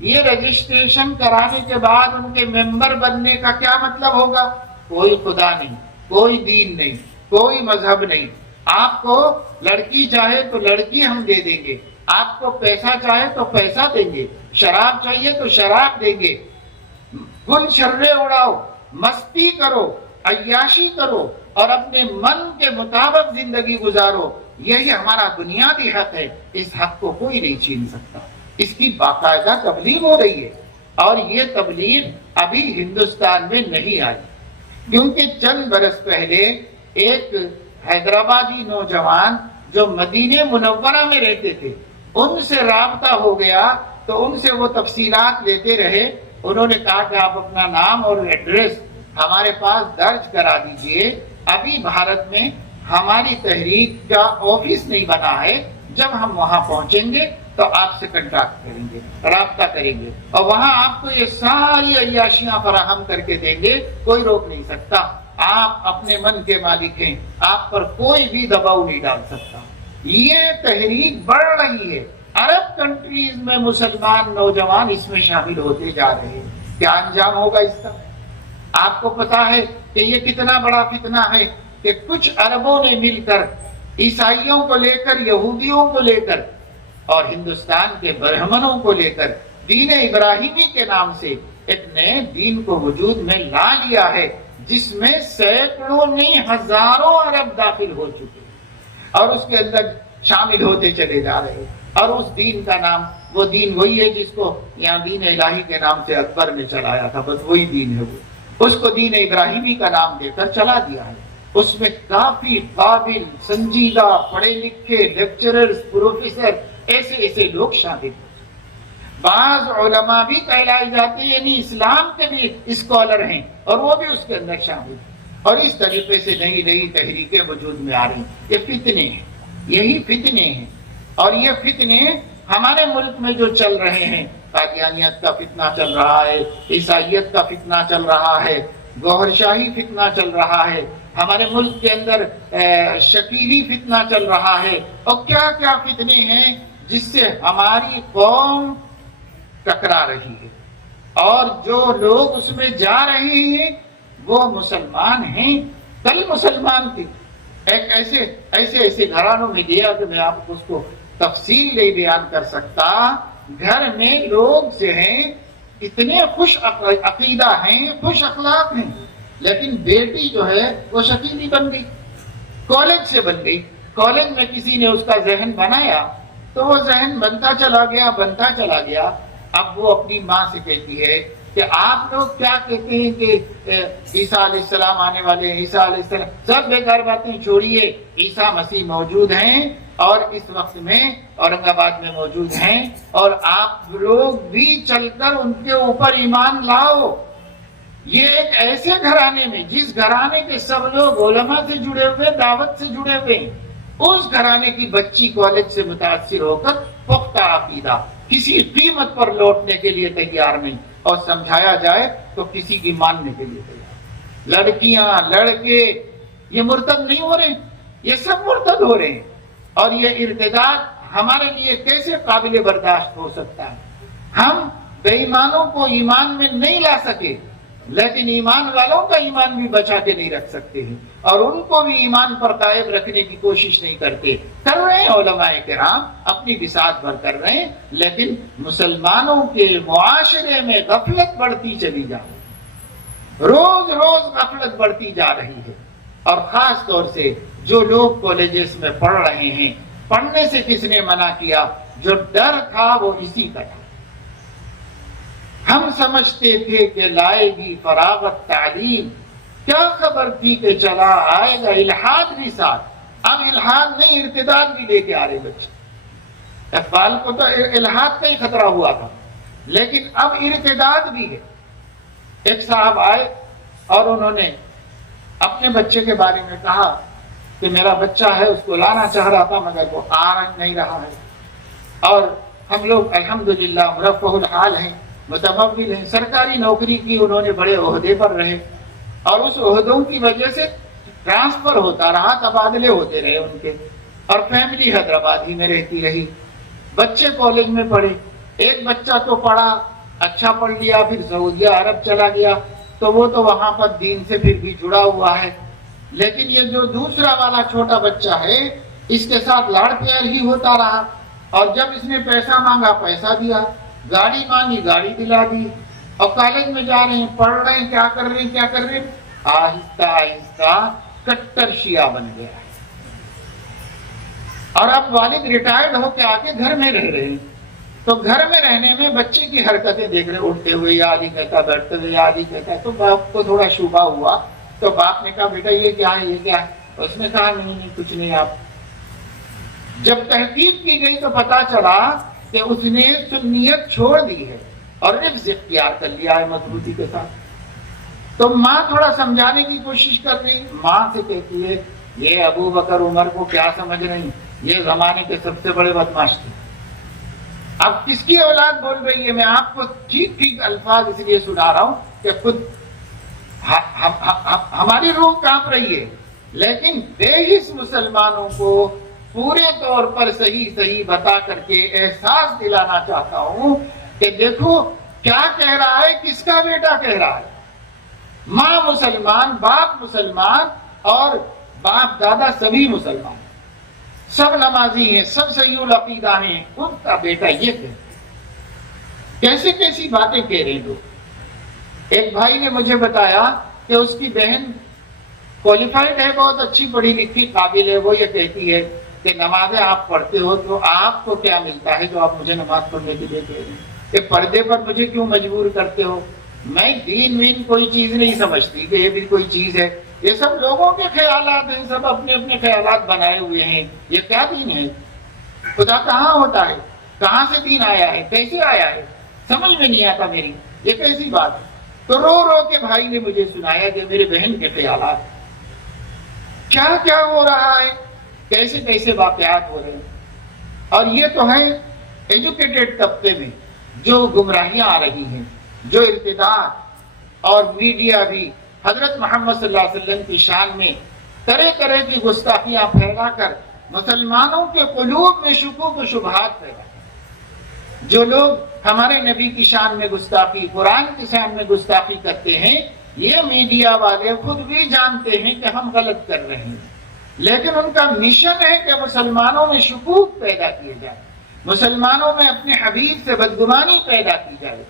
یہ رجسٹریشن کرانے کے بعد ان کے ممبر بننے کا کیا مطلب ہوگا؟ کوئی خدا نہیں، کوئی دین نہیں، کوئی مذہب نہیں، آپ کو لڑکی چاہے تو لڑکی ہم دے دیں گے، آپ کو پیسہ چاہے تو پیسہ دیں گے، شراب چاہیے تو شراب دیں گے، گل شرے اڑاؤ، مستی کرو، عیاشی کرو اور اپنے من کے مطابق زندگی گزارو، یہی ہمارا بنیادی حق ہے، اس حق کو کوئی نہیں چھین سکتا۔ اس کی باقاعدہ تبلیغ ہو رہی ہے، اور یہ تبلیغ ابھی ہندوستان میں نہیں آئی، کیونکہ چند برس پہلے ایک حیدرآبادی نوجوان جو مدینہ منورہ میں رہتے تھے، ان سے رابطہ ہو گیا تو ان سے وہ تفصیلات لیتے رہے، انہوں نے کہا کہ آپ اپنا نام اور ایڈریس ہمارے پاس درج کرا دیجئے، ابھی بھارت میں ہماری تحریک کا آفس نہیں بنا ہے، جب ہم وہاں پہنچیں گے تو آپ سے کنٹیکٹ کریں گے، رابطہ کریں گے، اور وہاں آپ کو یہ ساری عیاشیاں فراہم کر کے دیں گے، کوئی روک نہیں سکتا، آپ اپنے من کے مالک ہیں، آپ پر کوئی بھی دباؤ نہیں ڈال سکتا۔ یہ تحریک بڑھ رہی ہے، عرب کنٹریز میں مسلمان نوجوان اس میں شامل ہوتے جا رہے ہیں، کیا انجام ہوگا اس کا؟ آپ کو پتا ہے کہ یہ کتنا بڑا فتنہ ہے کہ کچھ عربوں نے مل کر عیسائیوں کو لے کر، یہودیوں کو لے کر اور ہندوستان کے برہمنوں کو لے کر دین ابراہیمی کے نام سے ایک نئے دین کو وجود میں لا لیا ہے، جس میں سینکڑوں نہیں ہزاروں عرب داخل ہو چکے اور اس کے اندر شامل ہوتے چلے جا رہے ہیں، اور اس دین کا نام وہ دین وہی ہے جس کو یہاں دین الہی کے نام سے اکبر نے چلایا تھا، بس وہی دین ہے، وہ اس کو دین ابراہیمی کا نام دے کر چلا دیا ہے۔ اس میں کافی قابل، سنجیدہ، پڑھے لکھے لیکچررز، پروفیسر، ایسے لوگ شامل ہیں۔ بعض علماء بھی کہلائے جاتے ہیں، یعنی اسلام کے بھی اسکالر ہیں، اور وہ بھی اس کے اندر شامل ہیں، اور اس طریقے سے نئی نئی تحریکیں وجود میں آ رہی ہیں۔ یہ فتنے ہیں، یہی فتنے ہیں، اور یہ فتنے ہمارے ملک میں جو چل رہے ہیں، قادیانیت کا فتنہ چل رہا ہے، عیسائیت کا فتنہ چل رہا ہے، گوہر شاہی فتنہ چل رہا ہے، ہمارے ملک کے اندر شکیلی فتنہ چل رہا ہے، اور کیا کیا فتنے ہیں جس سے ہماری قوم ٹکرا رہی ہے، اور جو لوگ اس میں جا رہے ہیں وہ مسلمان ہیں، کل مسلمان تھے۔ ایک ایسے گھرانوں میں گیا کہ میں آپ کو اس کو تفصیل نہیں بیان کر سکتا، گھر میں لوگ جو ہیں اتنے خوش عقیدہ ہیں، خوش اخلاق ہیں، لیکن بیٹی جو ہے وہ شکیلی بن گئی، کالج سے بن گئی، کالج میں کسی نے اس کا ذہن بنایا تو وہ ذہن بنتا چلا گیا۔ اب وہ اپنی ماں سے کہتی ہے کہ آپ لوگ کیا کہتے ہیں کہ عیسیٰ علیہ السلام آنے والے ہیں، عیسیٰ علیہ السلام، سب بیکار باتیں چھوڑیے، عیسیٰ مسیح موجود ہیں اور اس وقت میں اورنگ آباد میں موجود ہیں، اور آپ لوگ بھی چل کر ان کے اوپر ایمان لاؤ۔ یہ ایک ایسے گھرانے میں، جس گھرانے کے سب لوگ علماء سے جڑے ہوئے، دعوت سے جڑے ہوئے ہیں، اس گھرانے کی بچی کالج سے متاثر ہو کر پختہ عقیدہ، کسی قیمت پر لوٹنے کے لیے تیار نہیں، اور سمجھایا جائے تو کسی کی ماننے کے لیے تیار۔ لڑکیاں، لڑکے یہ مرتد نہیں ہو رہے، یہ سب مرتد ہو رہے ہیں، اور یہ ارتداد ہمارے لیے کیسے قابل برداشت ہو سکتا ہے؟ ہم بے ایمانوں کو ایمان میں نہیں لا سکے، لیکن ایمان والوں کا ایمان بھی بچا کے نہیں رکھ سکتے ہیں، اور ان کو بھی ایمان پر قائم رکھنے کی کوشش نہیں کرتے۔ کر رہے ہیں علماء کرام، اپنی بساط بھر کر رہے ہیں، لیکن مسلمانوں کے معاشرے میں غفلت بڑھتی چلی جا رہی ہے، روز روز غفلت بڑھتی جا رہی ہے، اور خاص طور سے جو لوگ کالجز میں پڑھ رہے ہیں، پڑھنے سے کس نے منع کیا؟ جو ڈر تھا وہ اسی کا تھا۔ ہم سمجھتے تھے کہ لائے گی فراغت تعلیم، کیا خبر تھی کہ چلا آئے گا الحاد بھی ساتھ۔ اب الحاد نہیں، ارتداد بھی لے کے آ رہے بچے۔ اقبال کو تو الحاد کا ہی خطرہ ہوا تھا، لیکن اب ارتداد بھی ہے۔ ایک صاحب آئے اور انہوں نے اپنے بچے کے بارے میں کہا کہ میرا بچہ ہے، اس کو لانا چاہ رہا تھا مگر وہ آ نہیں رہا ہے، اور ہم لوگ الحمدللہ مرفع الحال ہیں، متمول ہیں، سرکاری نوکری کی انہوں نے بڑے عہدے پر رہے اور اس عہدوں کی وجہ سے ٹرانسفر ہوتا رہا، تبادلے ہوتے رہے ان کے، اور فیملی حیدرآباد ہی میں رہتی رہی، بچے کالج میں پڑھے، ایک بچہ تو پڑھا اچھا پڑھ لیا پھر سعودیہ عرب چلا گیا تو وہ تو وہاں پر دین سے پھر بھی جڑا ہوا ہے، لیکن یہ جو دوسرا والا چھوٹا بچہ ہے اس کے ساتھ لاڑ پیار ہی ہوتا رہا، اور جب اس نے پیسہ مانگا پیسہ دیا، گاڑی مانگی گاڑی دلا دی، اور کالج میں جا رہے ہیں پڑھ رہے ہیں کیا کر رہے ہیں، آہستہ آہستہ کٹر شیعہ بن گیا ہے، اور اب والد ریٹائرڈ ہو کے آ کے گھر میں رہ رہے ہیں، تو گھر میں رہنے میں بچے کی حرکتیں دیکھ رہے، اٹھتے ہوئے یاد ہی کہتا، بیٹھتے ہوئے یاد ہی کہتا، تو باپ کو تھوڑا شبہ ہوا، تو باپ نے کہا بیٹا یہ کیا ہے یہ کیا ہے، اس نے کہا نہیں کچھ نہیں آپ، جب تحقیق کی گئی تو پتا چلا کہ اس نے سنیت چھوڑ دی ہے اور رفض اختیار کر لیا ہے مضبوطی کے ساتھ، تو ماں تھوڑا سمجھانے کی کوشش کر رہی، ماں سے کہتی ہے یہ ابو بکر عمر کو کیا سمجھ رہی، یہ زمانے کے سب سے بڑے بدماش تھے، اب کس کی اولاد بول رہی ہے، میں آپ کو ٹھیک ٹھیک الفاظ اس لیے سنا رہا ہوں کہ خود ہماری روح کانپ رہی ہے، لیکن بے حس مسلمانوں کو پورے طور پر صحیح بتا کر کے احساس دلانا چاہتا ہوں کہ دیکھو کیا کہہ رہا ہے، کس کا بیٹا کہہ رہا ہے، ماں مسلمان، باپ مسلمان، اور باپ دادا سبھی مسلمان، سب نمازی ہیں، سب صحیح العقیدہ ہیں، ان کا بیٹا یہ کیسے کیسی باتیں کہہ رہے لوگ۔ ایک بھائی نے مجھے بتایا کہ اس کی بہن کوالیفائڈ ہے، بہت اچھی پڑھی لکھی قابل ہے، وہ یہ کہتی ہے کہ نمازیں آپ پڑھتے ہو تو آپ کو کیا ملتا ہے جو آپ مجھے نماز پڑھنے کے لیے کہہ رہے ہیں، کہ پردے پر مجھے کیوں مجبور کرتے ہو، میں دین وین کوئی چیز نہیں سمجھتی کہ یہ بھی کوئی چیز ہے، یہ سب لوگوں کے خیالات ہیں، سب اپنے اپنے خیالات بنائے ہوئے ہیں، یہ کیا دین ہے، خدا کہاں ہوتا ہے، کہاں سے دین آیا ہے، کیسے آیا ہے، سمجھ میں نہیں آتا میری، یہ کیسی بات ہے۔ تو رو رو کے بھائی نے مجھے سنایا کہ میرے بہن کے خیالات کیا کیا ہو رہا ہے، کیسے کیسے واقعات ہو رہے ہیں، اور یہ تو ہے ایجوکیٹڈ طبقے میں جو گمراہیاں آ رہی ہیں، جو ارتداد اور میڈیا بھی حضرت محمد صلی اللہ علیہ وسلم کی شان میں طرح طرح کی گستاخیاں پھیلا کر مسلمانوں کے قلوب میں شکوک و شبہات پیدا کریں۔ جو لوگ ہمارے نبی کی شان میں گستاخی، قرآن کی شان میں گستاخی کرتے ہیں، یہ میڈیا والے خود بھی جانتے ہیں کہ ہم غلط کر رہے ہیں، لیکن ان کا مشن ہے کہ مسلمانوں میں شکوک پیدا کیے جائے، مسلمانوں میں اپنے حبیب سے بدگمانی پیدا کی جائے،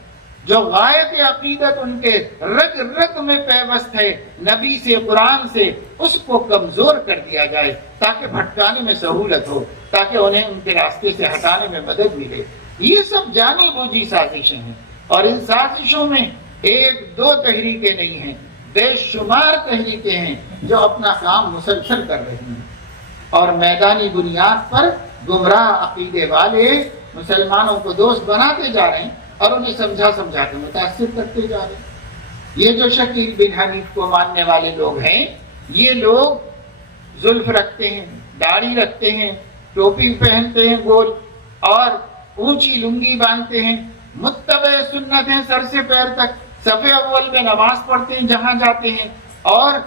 جو غایت عقیدت ان کے رگ رگ میں پیوست ہے نبی سے، قرآن سے، اس کو کمزور کر دیا جائے تاکہ بھٹکانے میں سہولت ہو، تاکہ انہیں ان کے راستے سے ہٹانے میں مدد ملے۔ یہ سب جانی بوجھی سازشیں ہیں، اور ان سازشوں میں ایک دو تحریکیں نہیں ہیں، بے شمار تحریکیں ہیں جو اپنا کام مسلسل کر رہی ہیں، اور میدانی بنیاد پر گمراہ عقیدے والے مسلمانوں کو دوست بناتے جا رہے ہیں اور انہیں سمجھا کے متاثر کرتے جا رہے ہیں۔ یہ جو شکیل بن حنیف کو ماننے والے لوگ ہیں، یہ لوگ زلف رکھتے ہیں، داڑھی رکھتے ہیں، ٹوپی پہنتے ہیں گول، اور اونچی لنگی باندھتے ہیں، متبع سنت ہیں سر سے پیر تک، صف اول میں نماز پڑھتے ہیں جہاں جاتے ہیں، اور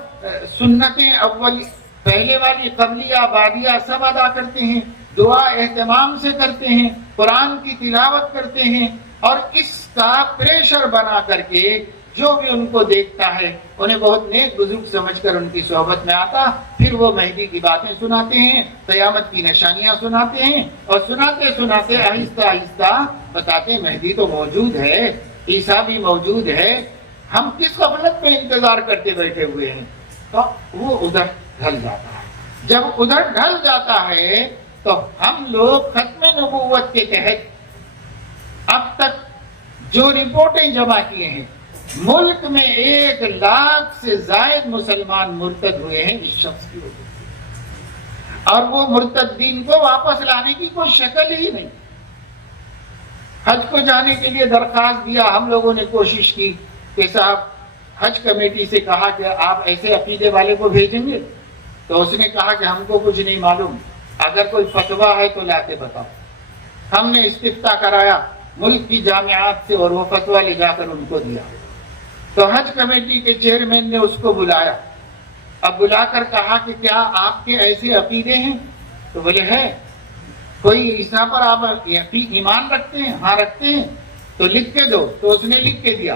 سنتیں اول پہلے والی قبلیہ بعدیہ سب ادا کرتے ہیں، دعا اہتمام سے کرتے ہیں، قرآن کی تلاوت کرتے ہیں، اور اس کا پریشر بنا کر کے جو بھی ان کو دیکھتا ہے انہیں بہت نیک بزرگ سمجھ کر ان کی صحبت میں آتا، پھر وہ مہدی کی باتیں سناتے ہیں، قیامت کی نشانیاں سناتے ہیں، اور سناتے سناتے آہستہ آہستہ بتاتے ہیں مہدی تو موجود ہے، عیسیٰ بھی موجود ہے، ہم کس غفلت میں انتظار کرتے بیٹھے ہوئے ہیں۔ تو وہ ادھر ڈھل جاتا ہے، جب ادھر ڈھل جاتا ہے تو ہم لوگ ختم نبوت کے تحت اب تک جو رپورٹیں جمع کیے ہیں، ملک میں 1 لاکھ سے زائد مسلمان مرتد ہوئے ہیں اس شخص کی وجہ سے، اور وہ مرتدین کو واپس لانے کی کوئی شکل ہی نہیں۔ حج کو جانے کے لیے درخواست دیا، ہم لوگوں نے کوشش کی کہ صاحب حج کمیٹی سے کہا کہ آپ ایسے عقیدے والے کو بھیجیں گے، تو اس نے کہا کہ ہم کو کچھ نہیں معلوم، اگر کوئی فتویٰ ہے تو لا کے بتاؤ۔ ہم نے استفتاء کرایا ملک کی جامعات سے اور وہ فتویٰ لے جا کر ان کو دیا. تو حج کمیٹی کے چیئرمین نے اس کو بلایا. اب بلا کر کہا کہ کیا آپ کے ایسے عقیدے ہیں؟ تو بولے ہے. کوئی عیسیٰ پر آپ ایمان رکھتے ہیں؟ ہاں رکھتے ہیں. تو لکھ کے دو. تو اس نے لکھ کے دیا,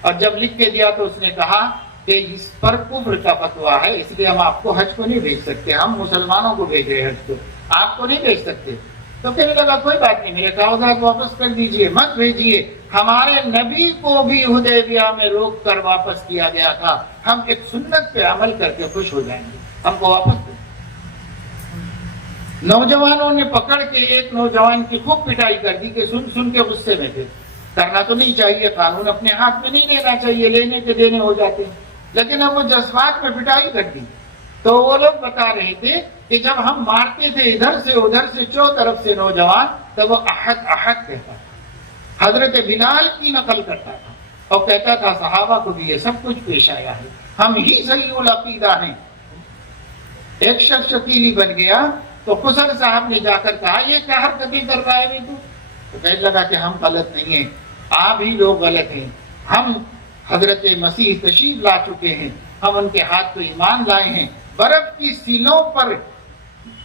اور جب لکھ کے دیا تو اس نے کہا کہ اس پر کفر کا فتویٰ ہے, اس لیے ہم آپ کو حج کو نہیں بھیج سکتے, ہم مسلمانوں کو بھیج رہے ہیں حج کو, آپ کو نہیں بھیج سکتے. تو کہنے لگا کوئی بات نہیں, میرے کاغذات واپس کر دیجئے, مت بھیجیے. ہمارے نبی کو بھی حدیبیہ میں روک کر واپس کیا گیا تھا, ہم ایک سنت پہ عمل کر کے خوش ہو جائیں گے, ہم کو واپس دیں. نوجوانوں نے پکڑ کے ایک نوجوان کی خوب پٹائی کر دی کہ سن کے غصے میں تھے. کرنا تو نہیں چاہیے, قانون اپنے ہاتھ میں نہیں لینا چاہیے, لینے کے دینے ہو جاتے ہیں, لیکن اب وہ جذبات میں پٹائی کر دی. تو وہ لوگ بتا رہے تھے کہ جب ہم مارتے تھے ادھر سے ادھر سے چو طرف سے نوجوان, تو وہ احد احد کہتا تھا. حضرت بلال کی نقل کرتا تھا اور کہتا تھا صحابہ کو بھی یہ سب کچھ پیش آیا ہے, ہم ہی صحیح العقیدہ ہیں. ایک شخص شکیلی بن گیا تو خسر صاحب نے جا کر کہا یہ کیا حرکتیں کر رہا ہے تو کہنے لگا کہ ہم غلط نہیں ہیں, آپ ہی لوگ غلط ہیں. ہم حضرت مسیح تشریف لا چکے ہیں, ہم ان کے ہاتھ کو ایمان لائے ہیں. برف کی سیلوں پر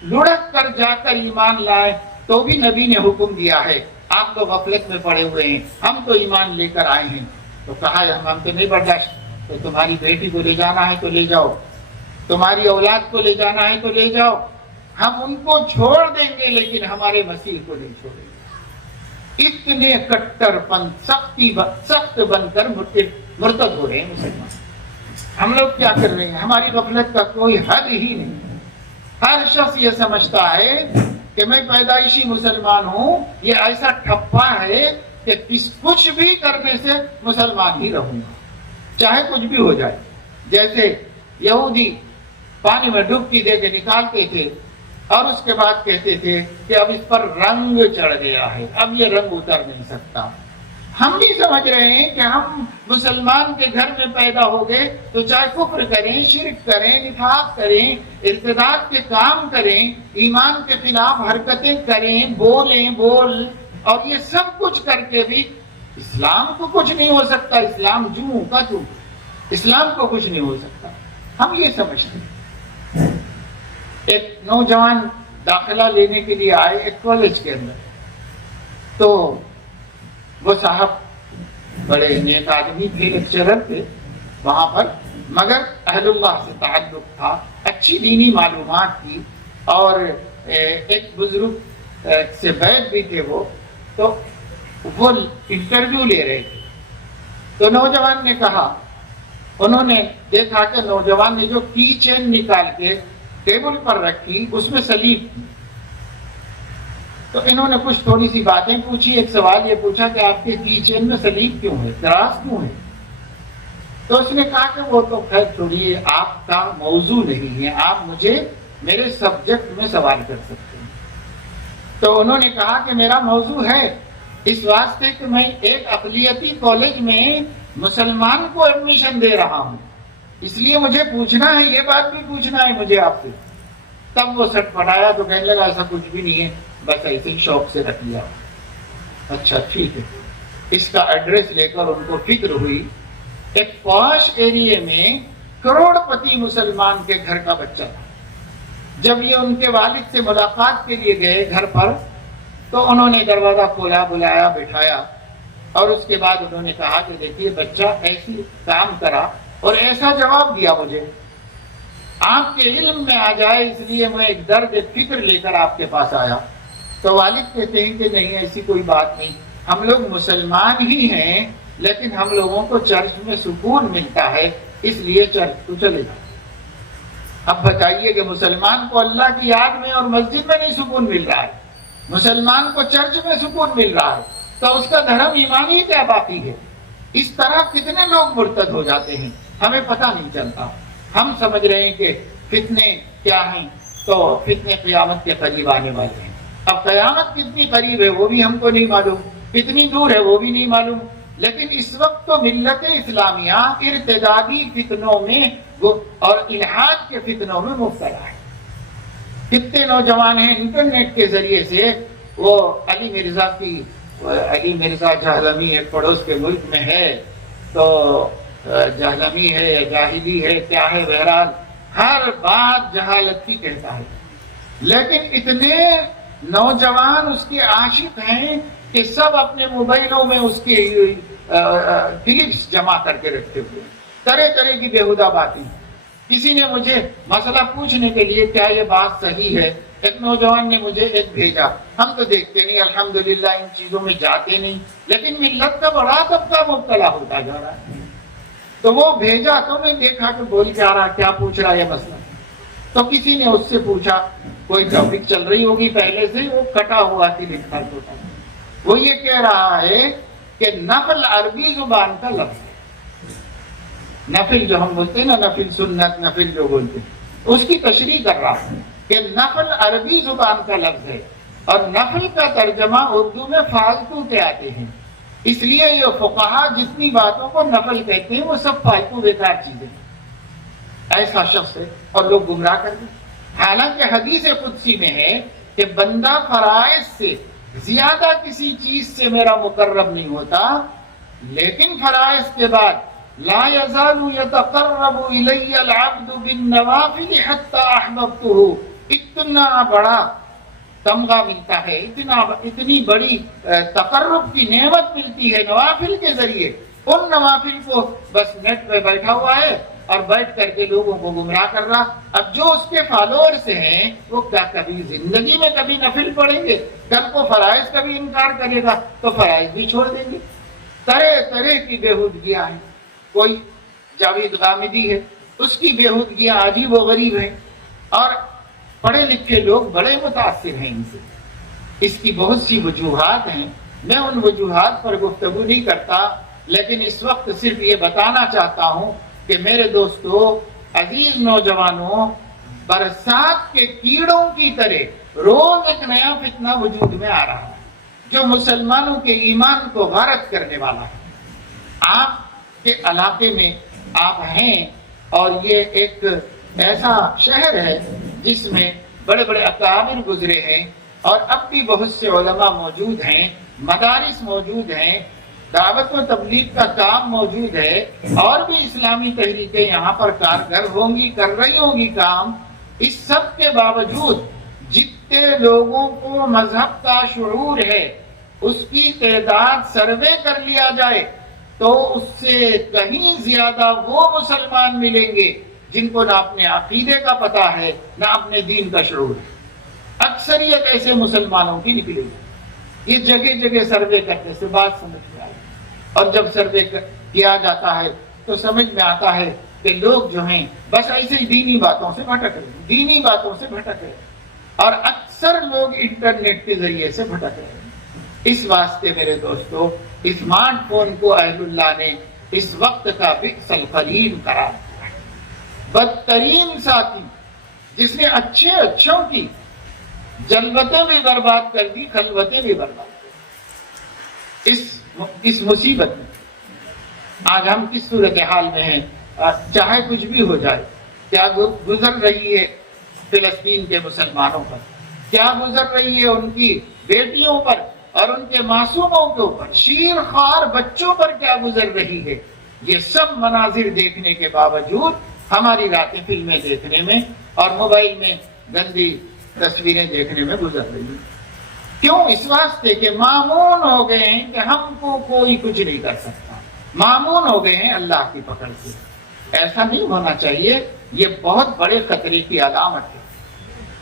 لڑک کر جا کر ایمان لائے تو بھی نبی نے حکم دیا ہے, آپ تو غفلت میں پڑے ہوئے ہیں, ہم تو ایمان لے کر آئے ہیں. تو کہا ہم تو نہیں برداشت, تو تمہاری بیٹی کو لے جانا ہے تو لے جاؤ, تمہاری اولاد کو لے جانا ہے تو لے جاؤ, ہم ان کو چھوڑ دیں گے لیکن ہمارے مسیح کو نہیں چھوڑیں گے. اتنے کٹر پن سخت بن کر مرتد ہو رہے ہیں مسلمان. ہم لوگ کیا کر رہے ہیں؟ ہماری غفلت کا کوئی حد ہی نہیں. ہر شخص یہ سمجھتا ہے کہ میں پیدائشی مسلمان ہوں, یہ ایسا ٹھپا ہے کہ کچھ بھی کرنے سے مسلمان ہی رہوں گا, چاہے کچھ بھی ہو جائے. جیسے یہودی پانی میں ڈبکی دے کے نکالتے تھے اور اس کے بعد کہتے تھے کہ اب اس پر رنگ چڑھ گیا ہے, اب یہ رنگ اتر نہیں سکتا. ہم بھی سمجھ رہے ہیں کہ ہم مسلمان کے گھر میں پیدا ہو گئے تو چاہے کفر کریں, شرک کریں, نفاق کریں, ارتداد کے کام کریں, ایمان کے خلاف حرکتیں کریں, بول اور یہ سب کچھ کر کے بھی اسلام کو کچھ نہیں ہو سکتا. اسلام جوں کا جوں, اسلام کو کچھ نہیں ہو سکتا. ہم یہ سمجھتے ہیں. ایک نوجوان داخلہ لینے کے لیے آئے ایک کالج کے اندر, تو وہ صاحب بڑے نیک آدمی تھے, لیکچرر تھے وہاں پر, مگر اہل اللہ سے تعلق تھا, اچھی دینی معلومات تھی, اور ایک بزرگ سے بیعت بھی تھے وہ. تو وہ انٹرویو لے رہے تھے. تو نوجوان نے کہا, انہوں نے دیکھا کہ نوجوان نے جو کی چین نکال کے ٹیبل پر رکھی اس میں سلیب تھی. تو انہوں نے کچھ تھوڑی سی باتیں پوچھی. ایک سوال یہ پوچھا کہ آپ کے کی چین میں سلیب کیوں ہے, دراز کیوں ہے؟ تو اس نے کہا کہ وہ تو خیر چھوڑیے, آپ کا موضوع نہیں ہے, آپ مجھے میرے سبجیکٹ میں سوال کر سکتے ہیں. تو انہوں نے کہا کہ میرا موضوع ہے اس واسطے کہ میں ایک اقلیتی کالج میں مسلمان کو ایڈمیشن دے رہا ہوں, اس لیے مجھے پوچھنا ہے, یہ بات بھی پوچھنا ہے مجھے آپ سے. تب وہ سٹ پٹایا تو کہنے لگا ایسا کچھ بھی نہیں ہے, بس ایسے ہی شوق سے رکھ لیا. اچھا ٹھیک ہے. اس کا ایڈریس لے کر ان کو فکر ہوئی. ایک پوش ایریے میں کروڑ پتی مسلمان کے گھر کا بچہ تھا. جب یہ ان کے والد سے ملاقات کے لیے گئے گھر پر, تو انہوں نے دروازہ کھولا, بلایا, بٹھایا, اور اس کے بعد انہوں نے کہا کہ دیکھیے بچہ ایسی کام کرا اور ایسا جواب دیا مجھے, آپ کے علم میں آ جائے اس لیے میں ایک درد فکر لے کر آپ کے پاس آیا. تو والد کہتے ہیں کہ نہیں ایسی کوئی بات نہیں, ہم لوگ مسلمان ہی ہیں لیکن ہم لوگوں کو چرچ میں سکون ملتا ہے اس لیے چرچ کو چلے جائیں. اب بتائیے کہ مسلمان کو اللہ کی یاد میں اور مسجد میں نہیں سکون مل رہا ہے, مسلمان کو چرچ میں سکون مل رہا ہے, تو اس کا دھرم ایمان ہی کیا باقی ہے. اس طرح کتنے لوگ مرتد ہو جاتے ہیں, ہمیں پتہ نہیں چلتا. ہم سمجھ رہے ہیں کہ فتنے کیا ہیں, تو فتنے قیامت کے قریب آنے والے ہیں. اب قیامت کتنی قریب ہے وہ بھی ہم کو نہیں معلوم, کتنی دور ہے وہ بھی نہیں معلوم, لیکن اس وقت تو ملت اسلامیہ ارتدادی فتنوں میں اور الحاد کے فتنوں میں مبتلا ہے. کتنے نوجوان ہیں انٹرنیٹ کے ذریعے سے وہ علی مرزا جہلمی ایک پڑوس کے ملک میں ہے، تو جہلمی ہے یا جاہلی ہے کیا ہے، بہرحال ہر بات جہالت کی کہتا ہے، لیکن اتنے نوجوان اس کے عاشق ہیں کہ سب اپنے موبائلوں میں اس کے کلپس جمع کر کے رکھتے ہوئے، طرح طرح کی بیہودہ باتیں۔ کسی نے مجھے مسئلہ پوچھنے کے لیے کیا یہ بات صحیح ہے، ایک نوجوان نے مجھے ایک بھیجا، ہم تو دیکھتے نہیں الحمدللہ، ان چیزوں میں جاتے نہیں، لیکن ملت کا بڑا طبقہ مبتلا ہوتا جا رہا ہے۔ تو وہ بھیجا تو میں دیکھا کہ بول کیا رہا، کیا پوچھ رہا یہ مسئلہ۔ تو کسی نے اس سے پوچھا، کوئی ٹاپک چل رہی ہوگی پہلے سے، وہ کٹا ہوا تھی لکھا ہوتا، وہ یہ کہہ رہا ہے کہ نفل عربی زبان کا لفظ ہے، نفل جو ہم بولتے ہیں نا، نفل سنت، نفل جو بولتے ہیں، اس کی تشریح کر رہا ہے کہ نفل عربی زبان کا لفظ ہے، اور نفل کا ترجمہ اردو میں فالتو کے آتے ہیں، اس لیے یہ فقہا جتنی باتوں کو نفل کہتے ہیں وہ سب فالتو بیکار چیزیں ہیں۔ ایسا شخص ہے اور لوگ گمراہ کر دیں، حالانکہ حدیث قدسی میں ہے کہ بندہ فرائض سے زیادہ کسی چیز سے میرا مقرب نہیں ہوتا، لیکن فرائض کے بعد لا يزال يتقرب الی العبد بالنوافل حتى احببته، اتنا بڑا تمغہ ملتا ہے، اتنی بڑی تقرب کی نعمت ملتی ہے نوافل کے ذریعے۔ ان نوافل کو بس نیٹ پہ بیٹھا ہوا ہے اور بیٹھ کر کے لوگوں کو گمراہ کر رہا۔ اب جو اس کے فالوورز ہیں وہ کیا کبھی زندگی میں کبھی نفل پڑھیں گے؟ کل کو فرائض کا بھی انکار کرے گا تو فرائض بھی چھوڑ دیں گے۔ طرح طرح کی بےہودگیاں ہیں۔ کوئی جاوید غامدی ہے، اس کی بےہودگیاں عجیب و غریب ہیں، اور پڑھے لکھے لوگ بڑے متاثر ہیں ان سے۔ اس کی بہت سی وجوہات ہیں، میں ان وجوہات پر گفتگو نہیں کرتا، لیکن اس وقت صرف یہ بتانا چاہتا ہوں کہ میرے دوستو، عزیز نوجوانوں، برسات کے کیڑوں کی طرح روز ایک نیا فتنہ وجود میں آ رہا ہے جو مسلمانوں کے ایمان کو غارت کرنے والا ہے۔ آپ کے علاقے میں آپ ہیں، اور یہ ایک ایسا شہر ہے جس میں بڑے بڑے اکابر گزرے ہیں، اور اب بھی بہت سے علماء موجود ہیں، مدارس موجود ہیں، دعوت و تبلیغ کا کام موجود ہے، اور بھی اسلامی تحریکیں یہاں پر کارگر ہوں گی، کر رہی ہوں گی کام۔ اس سب کے باوجود جتنے لوگوں کو مذہب کا شعور ہے اس کی تعداد سروے کر لیا جائے تو اس سے کہیں زیادہ وہ مسلمان ملیں گے جن کو نہ اپنے عقیدے کا پتہ ہے نہ اپنے دین کا شعور ہے۔ اکثریت ایسے مسلمانوں کی نکلے گی۔ یہ جگہ جگہ سروے کرنے سے بات سمجھ میں آئی، اور جب سروے کیا جاتا ہے تو سمجھ میں آتا ہے کہ لوگ جو ہیں بس ایسے ہی دینی باتوں سے بھٹک رہے ہیں، دینی باتوں سے بھٹک رہے ہیں، اور اکثر لوگ انٹرنیٹ کے ذریعے سے بھٹک رہے ہیں۔ اس واسطے میرے دوستو، اسمارٹ فون کو اہل اللہ نے اس وقت کا بئس القرین قرار دیا، بدترین ساتھی، جس نے اچھوں کی جلوتیں بھی برباد کر دی، خلوتیں بھی برباد کر دی۔ اس مصیبت میں آج ہم کس صورتحال میں ہیں؟ چاہے کچھ بھی ہو جائے، کیا گزر رہی ہے فلسطین کے مسلمانوں پر، کیا گزر رہی ہے ان کی بیٹیوں پر اور ان کے معصوموں کے اوپر، شیر خوار بچوں پر کیا گزر رہی ہے، یہ سب مناظر دیکھنے کے باوجود ہماری راتیں فلمیں دیکھنے میں اور موبائل میں گندی تصویریں دیکھنے میں گزر رہی ہیں۔ کیوں؟ اس واسطے کہ مامون ہو گئے ہیں کہ ہم کو کوئی کچھ نہیں کر سکتا، مامون ہو گئے ہیں اللہ کی پکڑ سے۔ ایسا نہیں ہونا چاہیے، یہ بہت بڑے خطرے کی علامت ہے۔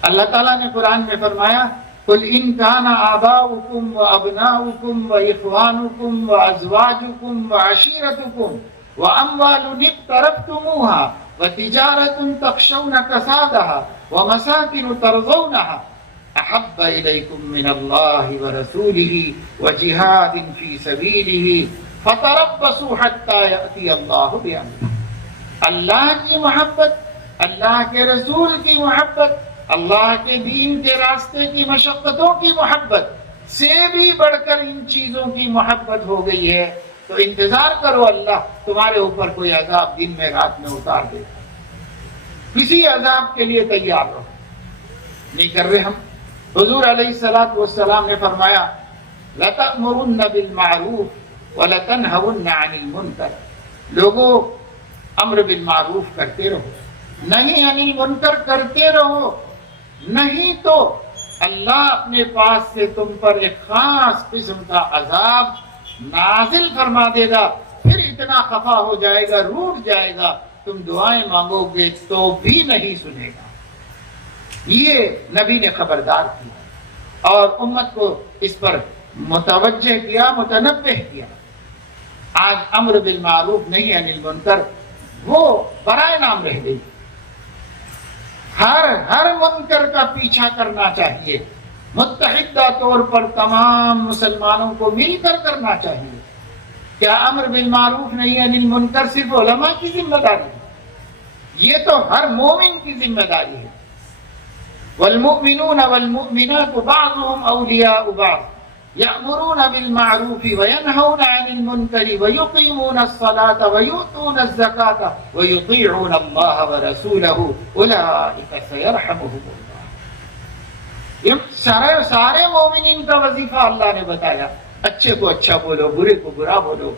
اللہ تعالیٰ نے قرآن میں فرمایا، قُلْ إِنْ كَانَ آبَاؤُكُمْ وَأَبْنَاؤُكُمْ وَإِخْوَانُكُمْ وَأَزْوَاجُكُمْ وَعَشِيرَتُكُمْ وَأَمْوَالٌ اقْتَرَفْتُمُوهَا وَتِجَارَةٌ تَخْشَوْنَ كَسَادَهَا وَمَسَاكِنُ تَرْضَوْنَهَا أَحَبَّ إِلَيْكُمْ مِنَ اللَّهِ وَرَسُولِهِ وَجِهَادٍ فِي سَبِيلِهِ فَتَرَبَّصُوا حَتَّى يَأْتِيَ اللَّهُ بِأَمْرِهِ۔ اللہ کی محبت، اللہ کے رسول کی محبت، اللہ کے دین کے راستے کی مشقتوں کی محبت سے بھی بڑھ کر ان چیزوں کی محبت ہو گئی ہے، تو انتظار کرو اللہ تمہارے اوپر کوئی عذاب دن میں رات میں اتار دے، کسی عذاب کے لیے تیار رہو۔ نہیں کر رہے ہم، حضور علیہ الصلوۃ والسلام نے فرمایا لَتَأْمُرُنَّ بِالْمَعْرُوفِ وَلَتَنْهَوُنَّ عَنِ الْمُنْكَرِ، لوگوں امر بالمعروف کرتے رہو، نہیں عن المنکر کرتے رہو، نہیں تو اللہ اپنے پاس سے تم پر ایک خاص قسم کا عذاب نازل فرما دے گا، پھر اتنا خفا ہو جائے گا، روٹ جائے گا، تم دعائیں مانگو گے تو بھی نہیں سنے گا۔ یہ نبی نے خبردار کیا اور امت کو اس پر متوجہ کیا، متنبہ کیا۔ آج امر بالمعروف نہیں عن المنکر وہ برائے نام رہ گئی۔ ہر منکر کا پیچھا کرنا چاہیے، متحدہ طور پر تمام مسلمانوں کو مل کر کرنا چاہیے۔ کیا امر بالمعروف نہیں عن المنکر صرف علماء کی ذمہ داری ہے؟ یہ تو ہر مومن کی ذمہ داری ہے۔ والمؤمنون والمؤمنات بعضهم اولیاء بعض یأمرون بالمعروف وینہون عن المنکر ویقیمون الصلاة ویؤتون الزکاة ویطیعون اللہ ورسولہ اولئک سیرحمهم اللہ۔ یہ سارے مومنین کا وظیفہ اللہ نے بتایا، اچھے کو اچھا بولو، برے کو برا بولو،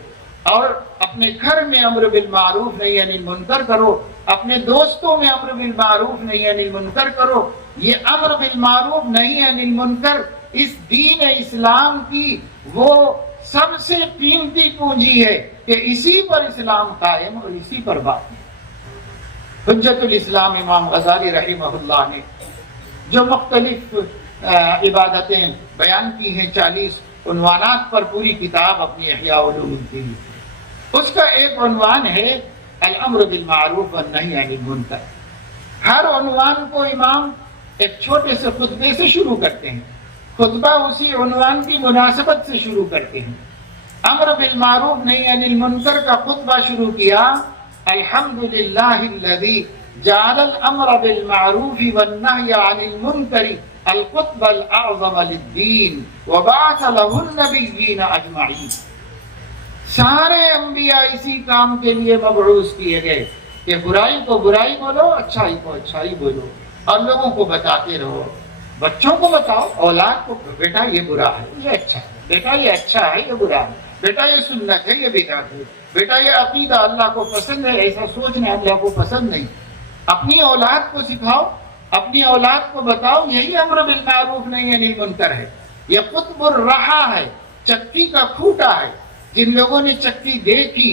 اور اپنے گھر میں امر بالمعروف نہیں عن المنکر کرو، اپنے دوستوں میں امر بالمعروف نہیں عن المنکر کرو۔ یہ امر بالمعروف نہیں عن المنکر اس دین اسلام کی وہ سب سے قیمتی پونجی ہے کہ اسی پر اسلام قائم اور اسی پر باقی۔ حجت الاسلام امام غزالی رحمہ اللہ نے جو مختلف عبادتیں بیان کی ہیں، 40 عنوانات پر پوری کتاب اپنی احیاء علوم کی، اس کا ایک عنوان ہے الامر بالمعروف والنہی عن المنکر۔ ہر عنوان کو امام ایک چھوٹے سے خطبے سے شروع کرتے ہیں، خطبہ اسی عنوان کی مناسبت سے شروع کرتے ہیں۔ امر بالمعروف نہی عن المنکر کا خطبہ شروع کیا الحمدللہ الذی جعل الامر بالمعروف والنہی عن المنکر القطب الاعظم للدین وبعث له النبیین اجمعین۔ سارے انبیاء اسی کام کے لیے مبعوث کیے گئے کہ برائی کو برائی بولو، اچھائی کو اچھائی بولو، اور لوگوں کو بتاتے رہو۔ بچوں کو بتاؤ، اولاد کو، بیٹا یہ برا ہے یہ اچھا ہے، بیٹا یہ اچھا ہے یہ برا ہے، بیٹا یہ سنت ہے یہ بدعت ہے، بیٹا یہ عقیدہ اللہ کو پسند ہے، ایسا سوچنا اللہ کو پسند نہیں۔ اپنی اولاد کو سکھاؤ، اپنی اولاد کو بتاؤ، یہی امر بالمعروف نہیں عن المنکر ہے۔ یہ قطب الرحا ہے، چکی کا کھوٹا ہے۔ جن لوگوں نے چکی دیکھی،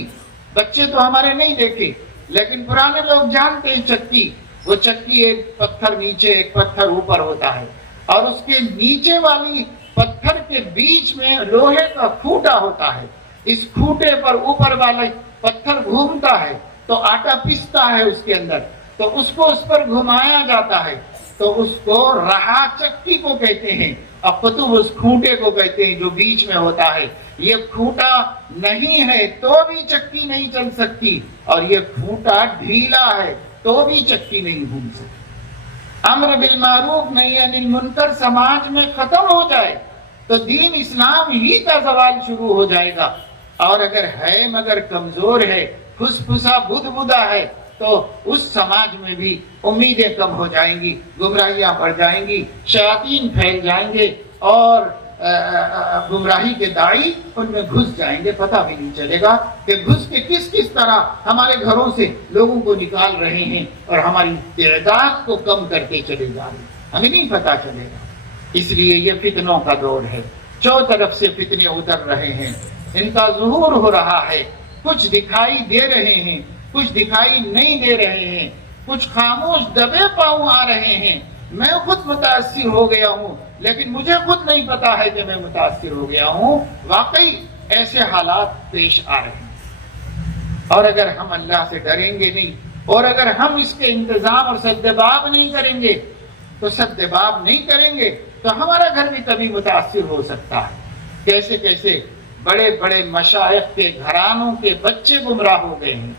بچے تو ہمارے نہیں دیکھے لیکن پرانے لوگ جانتے ہیں چکی، وہ چکی ایک پتھر نیچے ایک پتھر اوپر ہوتا ہے، اور اس کے نیچے والی پتھر کے بیچ میں لوہے کا کھوٹا ہوتا ہے۔ اس کھوٹے پر اوپر والا پتھر گھومتا ہے تو آٹا پستا ہے اس کے اندر، تو اس کو اس پر گھمایا جاتا ہے، تو اس کو رہا چکی کو کہتے ہیں، اور قطب اس کھوٹے کو کہتے ہیں جو بیچ میں ہوتا ہے۔ یہ کھوٹا نہیں ہے تو بھی چکی نہیں چل سکتی، اور یہ کھوٹا ڈھیلا ہے تو بھی چکی نہیں گھوم سکتی۔ امر بالمعروف نہی عن المنکر سماج میں ختم ہو جائے تو دین اسلام ہی کا زوال شروع ہو جائے گا، اور اگر ہے مگر کمزور ہے، پھس پھسا بدھ بدھا ہے، تو اس سماج میں بھی امیدیں کم ہو جائیں گی، گمراہیاں بڑھ جائیں گی، شیاطین پھیل جائیں گے، اور گمراہی کے داعی ان میں گھس جائیں گے۔ پتہ بھی نہیں چلے گا کہ گھس کے کس طرح ہمارے گھروں سے لوگوں کو نکال رہے ہیں اور ہماری تعداد کو کم کرتے چلے جا رہے ہیں، ہمیں نہیں پتہ چلے گا۔ اس لیے یہ فتنوں کا دور ہے، چاروں طرف سے فتنے اتر رہے ہیں، ان کا ظہور ہو رہا ہے، کچھ دکھائی دے رہے ہیں، کچھ دکھائی نہیں دے رہے ہیں، کچھ خاموش دبے پاؤں آ رہے ہیں۔ میں خود متاثر ہو گیا ہوں لیکن مجھے خود نہیں پتا ہے کہ میں متاثر ہو گیا ہوں۔ واقعی ایسے حالات پیش آ رہے ہیں، اور اگر ہم اللہ سے ڈریں گے نہیں، اور اگر ہم اس کے انتظام اور سدباب نہیں کریں گے تو ہمارا گھر بھی کبھی متاثر ہو سکتا ہے۔ کیسے کیسے بڑے بڑے مشائخ کے گھرانوں کے بچے گمراہ ہو گئے ہیں۔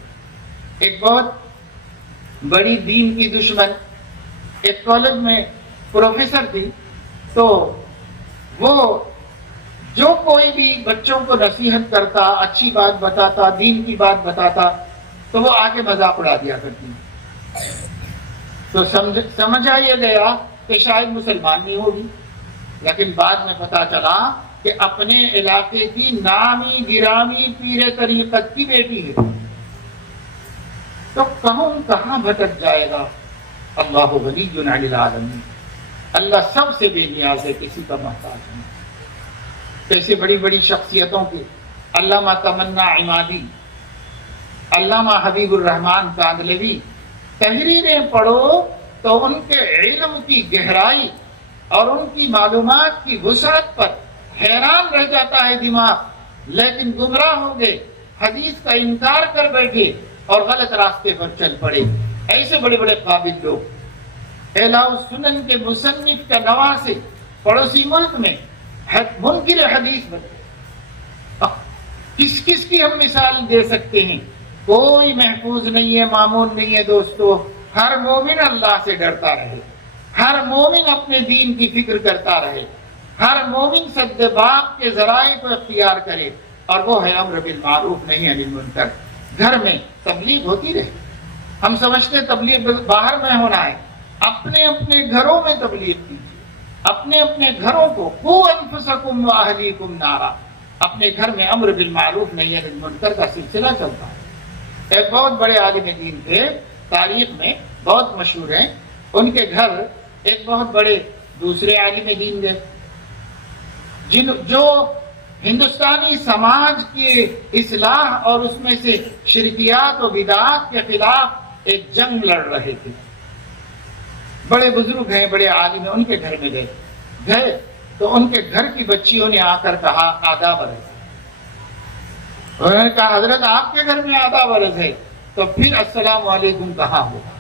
ایک بہت بڑی دین کی دشمن ایک کالج میں پروفیسر تھی، تو وہ جو کوئی بھی بچوں کو نصیحت کرتا، اچھی بات بتاتا، دین کی بات بتاتا، تو وہ آگے مذاق اڑا دیا کرتی۔ تو سمجھا یہ گیا کہ شاید مسلمان نہیں ہوگی، لیکن بعد میں پتا چلا کہ اپنے علاقے کی نامی گرامی پیر طریقت کی بیٹی ہے، تو کہاں بھٹک جائے گا؟ اللہ غنی عن العالمین، اللہ سب سے بے نیاز ہے، کسی کا محتاج نہیں۔ کیسے بڑی بڑی شخصیتوں کے، علامہ تمنا عمادی، علامہ حبیب الرحمن کاندھلوی، تحریریں پڑھو تو ان کے علم کی گہرائی اور ان کی معلومات کی وسعت پر حیران رہ جاتا ہے دماغ، لیکن گمراہ ہو گئے، حدیث کا انکار کر بیٹھے اور غلط راستے پر چل پڑے۔ ایسے بڑے بڑے قابل لوگ، اعلاء السنن کے مصنف کا نواسے پڑوسی ملک میں منکر حدیث بنے۔ کس کی ہم مثال دے سکتے ہیں؟ کوئی محفوظ نہیں ہے، معمول نہیں ہے دوستو۔ ہر مومن اللہ سے ڈرتا رہے، ہر مومن اپنے دین کی فکر کرتا رہے، ہر مومن سد باب کے ذرائع کو اختیار کرے، اور وہ ہے امر بالمعروف نہی عن المنکر۔ گھر میں تبلیغ ہوتی رہے، ہم سمجھتے تبلیغ باہر میں ہونا ہے، اپنے اپنے گھروں میں تبلیغ کیجیے، اپنے اپنے گھروں کو قوا انفسکم واہلیکم نارا، اپنے گھر میں امر بالمعروف نہی عن المنکر کا سلسلہ چلتا ہے۔ ایک بہت بڑے عالم دین تھے، تاریخ میں بہت مشہور ہیں، ان کے گھر ایک بہت بڑے دوسرے عالم دین گئے، جو ہندوستانی سماج کی اصلاح اور اس میں سے شرکیات و بدعات کے خلاف ایک جنگ لڑ رہے تھے۔ بڑے بزرگ ہیں، بڑے عالم ہیں، ان کے گھر میں گئے تو ان کے گھر کی بچیوں نے آ کر کہا آداب عرض ہے۔ انہوں نے کہا حضرت آپ کے گھر میں آداب عرض ہے تو پھر السلام علیکم کہاں ہوگا؟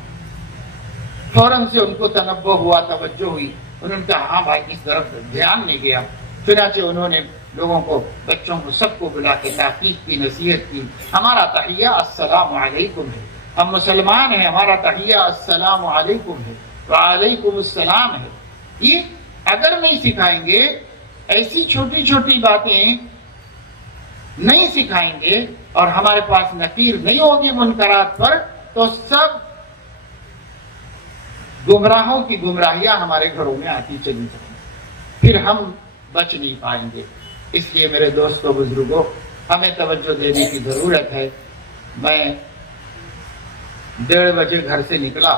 فوراً سے ان کو تنبہ ہوا، توجہ ہوئی، انہوں نے کہا ہاں بھائی اس طرف دھیان نہیں گیا۔ چنانچہ انہوں نے لوگوں کو، بچوں کو، سب کو بلا کے تحقیق کی، نصیحت کی۔ ہمارا تحیہ السلام علیکم ہے، ہم مسلمان ہیں، ہمارا تحیہ السلام علیکم ہے، وعلیکم السلام ہے۔ یہ اگر نہیں سکھائیں گے، ایسی چھوٹی چھوٹی باتیں نہیں سکھائیں گے اور ہمارے پاس نکیر نہیں ہوگی منکرات پر، تو سب گمراہوں کی گمراہیاں ہمارے گھروں میں آتی چلی جائیں، پھر ہم بچ نہیں پائیں گے۔ اس لیے میرے دوستوں، بزرگوں، ہمیں توجہ دینے کی ضرورت ہے۔ میں 1:30 بجے گھر سے نکلا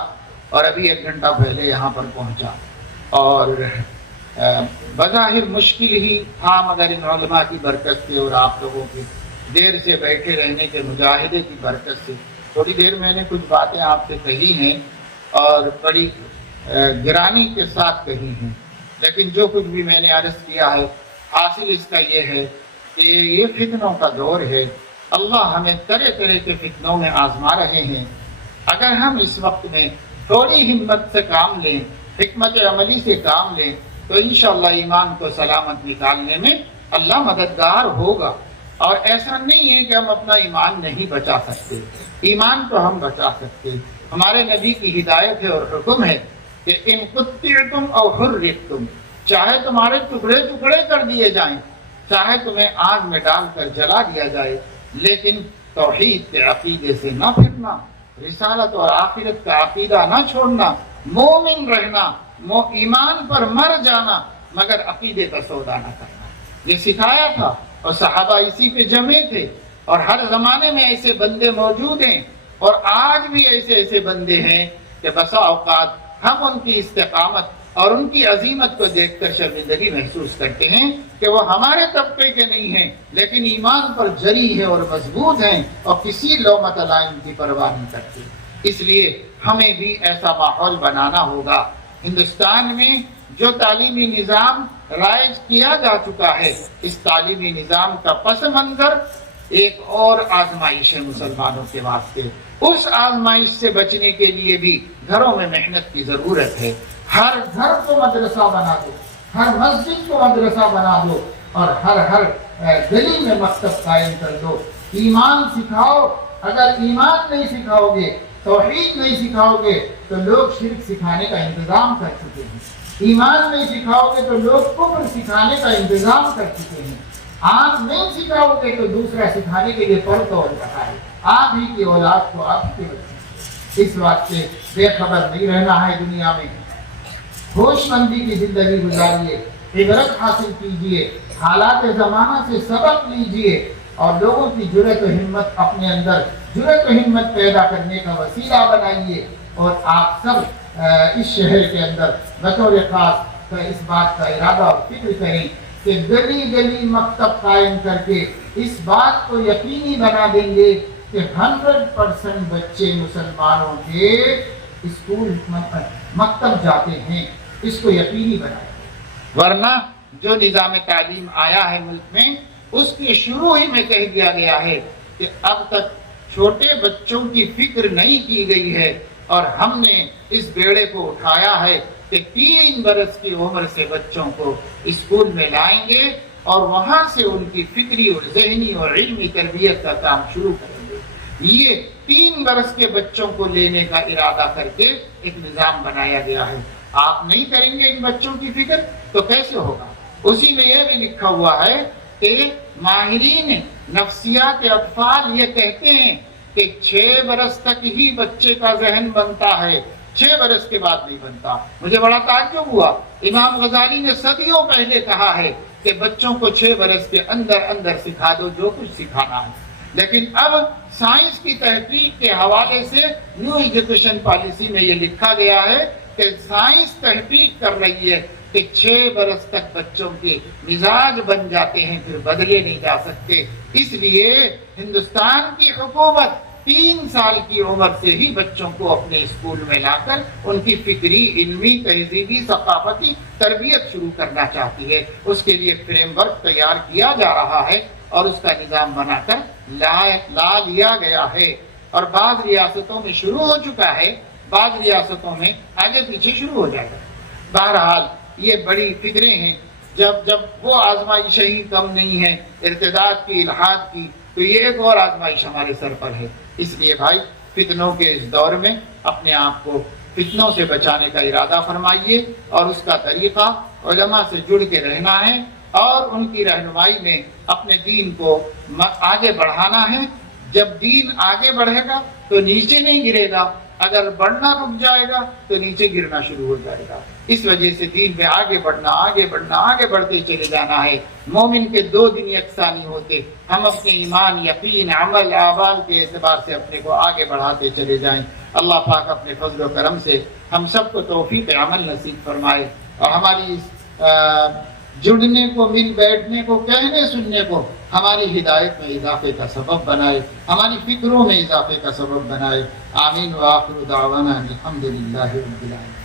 اور ابھی 1 گھنٹہ پہلے یہاں پر پہنچا، اور بظاہر مشکل ہی تھا، مگر ان علماء کی برکت سے اور آپ لوگوں کے دیر سے بیٹھے رہنے کے مجاہدے کی برکت سے تھوڑی دیر میں نے کچھ باتیں آپ سے کہی ہیں اور بڑی گرانی کے ساتھ کہی ہیں، لیکن جو کچھ بھی میں نے عرض کیا ہے، حاصل اس کا یہ ہے کہ یہ فتنوں کا دور ہے، اللہ ہمیں طرح طرح کے فتنوں میں آزما رہے ہیں۔ اگر ہم اس وقت میں تھوڑی ہمت سے کام لیں، حکمت عملی سے کام لیں، تو انشاءاللہ ایمان کو سلامت نکالنے میں اللہ مددگار ہوگا۔ اور ایسا نہیں ہے کہ ہم اپنا ایمان نہیں بچا سکتے، ایمان تو ہم بچا سکتے۔ ہمارے نبی کی ہدایت ہے اور حکم ہے کہ ان قطعتم او حرقتم، چاہے تمہارے ٹکڑے ٹکڑے کر دیے جائیں، چاہے تمہیں آگ میں ڈال کر جلا دیا جائے، لیکن توحید کے عقیدے سے نہ پھرنا، رسالت اور آخرت کا عقیدہ نہ چھوڑنا، مومن رہنا، ایمان پر مر جانا، مگر عقیدے کا سودا نہ کرنا، یہ سکھایا تھا۔ اور صحابہ اسی پہ جمے تھے، اور ہر زمانے میں ایسے بندے موجود ہیں، اور آج بھی ایسے بندے ہیں کہ بسا اوقات ہم ان کی استقامت اور ان کی عظیمت کو دیکھ کر شرمندگی محسوس کرتے ہیں کہ وہ ہمارے طبقے کے نہیں ہیں، لیکن ایمان پر جری ہیں اور مضبوط ہیں، اور کسی لومت لائم کی پرواہ نہیں کرتے۔ اس لیے ہمیں بھی ایسا ماحول بنانا ہوگا۔ ہندوستان میں جو تعلیمی نظام رائج کیا جا چکا ہے، اس تعلیمی نظام کا پس منظر ایک اور آزمائش ہے مسلمانوں کے واسطے۔ اس آزمائش سے بچنے کے لیے بھی گھروں میں محنت کی ضرورت ہے۔ ہر گھر کو مدرسہ بنا دو، ہر مسجد کو مدرسہ بنا دو، اور ہر گلی میں مکتب قائم کر دو۔ ایمان سکھاؤ۔ اگر ایمان نہیں سکھاؤ گے، توحید نہیں سکھاؤ گے، تو لوگ شرک سکھانے کا انتظام کر چکے ہیں۔ ایمان نہیں سکھاؤ گے تو لوگ کفر سکھانے کا انتظام کر چکے ہیں۔ آپ نہیں سکھاؤ گے تو دوسرا سکھانے کے لیے پر توڑ رہا ہے۔ آپ ہی کی اولاد کو آپ کے بچے، اس بات سے بے خبر نہیں رہنا ہے۔ دنیا میں ہوش مندی کی زندگی گزاریے، عبرت حاصل کیجئے، حالات زمانہ سے سبق لیجئے اور لوگوں کی جرأت و ہمت اپنے اندر جرأت و ہمت پیدا کرنے کا وسیلہ بنائیے۔ اور آپ سب اس شہر کے اندر بطور خاص اس بات کا ارادہ اور فکر کریں کہ گلی گلی مکتب قائم کر کے اس بات کو یقینی بنا دیں گے کہ 100% بچے مسلمانوں کے اسکول مکتب جاتے ہیں، اس کو یقینی بنائیں۔ ورنہ جو نظام تعلیم آیا ہے ملک میں، اس کے شروع ہی میں کہہ دیا گیا ہے کہ اب تک چھوٹے بچوں کی فکر نہیں کی گئی ہے، اور ہم نے اس بیڑے کو اٹھایا ہے کہ 3 برس کی عمر سے بچوں کو اسکول میں لائیں گے اور وہاں سے ان کی فکری اور ذہنی اور علمی تربیت کا کام شروع کریں گے۔ یہ 3 برس کے بچوں کو لینے کا ارادہ کر کے ایک نظام بنایا گیا ہے۔ آپ نہیں کریں گے ان بچوں کی فکر تو کیسے ہوگا؟ اسی میں یہ بھی لکھا ہوا ہے کہ ماہرین نفسیات اطفال یہ کہتے ہیں کہ 6 برس تک ہی بچے کا ذہن بنتا ہے، 6 برس کے بعد نہیں بنتا۔ مجھے بڑا تعجب ہوا، امام غزالی نے صدیوں پہلے کہا ہے کہ بچوں کو 6 برس کے اندر اندر سکھا دو جو کچھ سکھانا ہے، لیکن اب سائنس کی تحقیق کے حوالے سے نیو ایجوکیشن پالیسی میں یہ لکھا گیا ہے کہ سائنس تحقیق کر رہی ہے کہ 6 برس تک بچوں کے مزاج بن جاتے ہیں، پھر بدلے نہیں جا سکتے۔ اس لیے ہندوستان کی حکومت 3 سال کی عمر سے ہی بچوں کو اپنے اسکول میں لا کر ان کی فکری، علمی، تہذیبی، ثقافتی تربیت شروع کرنا چاہتی ہے۔ اس کے لیے فریم ورک تیار کیا جا رہا ہے اور اس کا نظام بنا کر لا لیا گیا ہے، اور بعض ریاستوں میں شروع ہو چکا ہے، بعض ریاستوں میں آگے پیچھے شروع ہو جائے گا۔ بہرحال یہ بڑی فکریں ہیں، جب وہ آزمائشیں ہی کم نہیں ہیں ارتداد کی، الحاد کی، تو یہ ایک اور آزمائش ہمارے سر پر ہے۔ اس لیے بھائی فتنوں کے اس دور میں اپنے آپ کو فتنوں سے بچانے کا ارادہ فرمائیے، اور اس کا طریقہ علماء سے جڑ کے رہنا ہے اور ان کی رہنمائی میں اپنے دین کو آگے بڑھانا ہے۔ جب دین آگے بڑھے گا تو نیچے نہیں گرے گا، اگر بڑھنا رک جائے گا تو نیچے گرنا شروع ہو جائے گا۔ اس وجہ سے دین میں آگے بڑھنا، آگے بڑھنا، آگے بڑھتے چلے جانا ہے۔ مومن کے 2 دن یکساں نہیں ہوتے، ہم اپنے ایمان، یقین، عمل، اعمال کے اعتبار سے اپنے کو آگے بڑھاتے چلے جائیں۔ اللہ پاک اپنے فضل و کرم سے ہم سب کو توفیق عمل نصیب فرمائے، اور ہماری جڑنے کو، مل بیٹھنے کو، کہنے سننے کو ہماری ہدایت میں اضافے کا سبب بنائے، ہماری فکروں میں اضافے کا سبب بنائے۔ آمین وآخر دعوانا الحمدللہ رب العالمین۔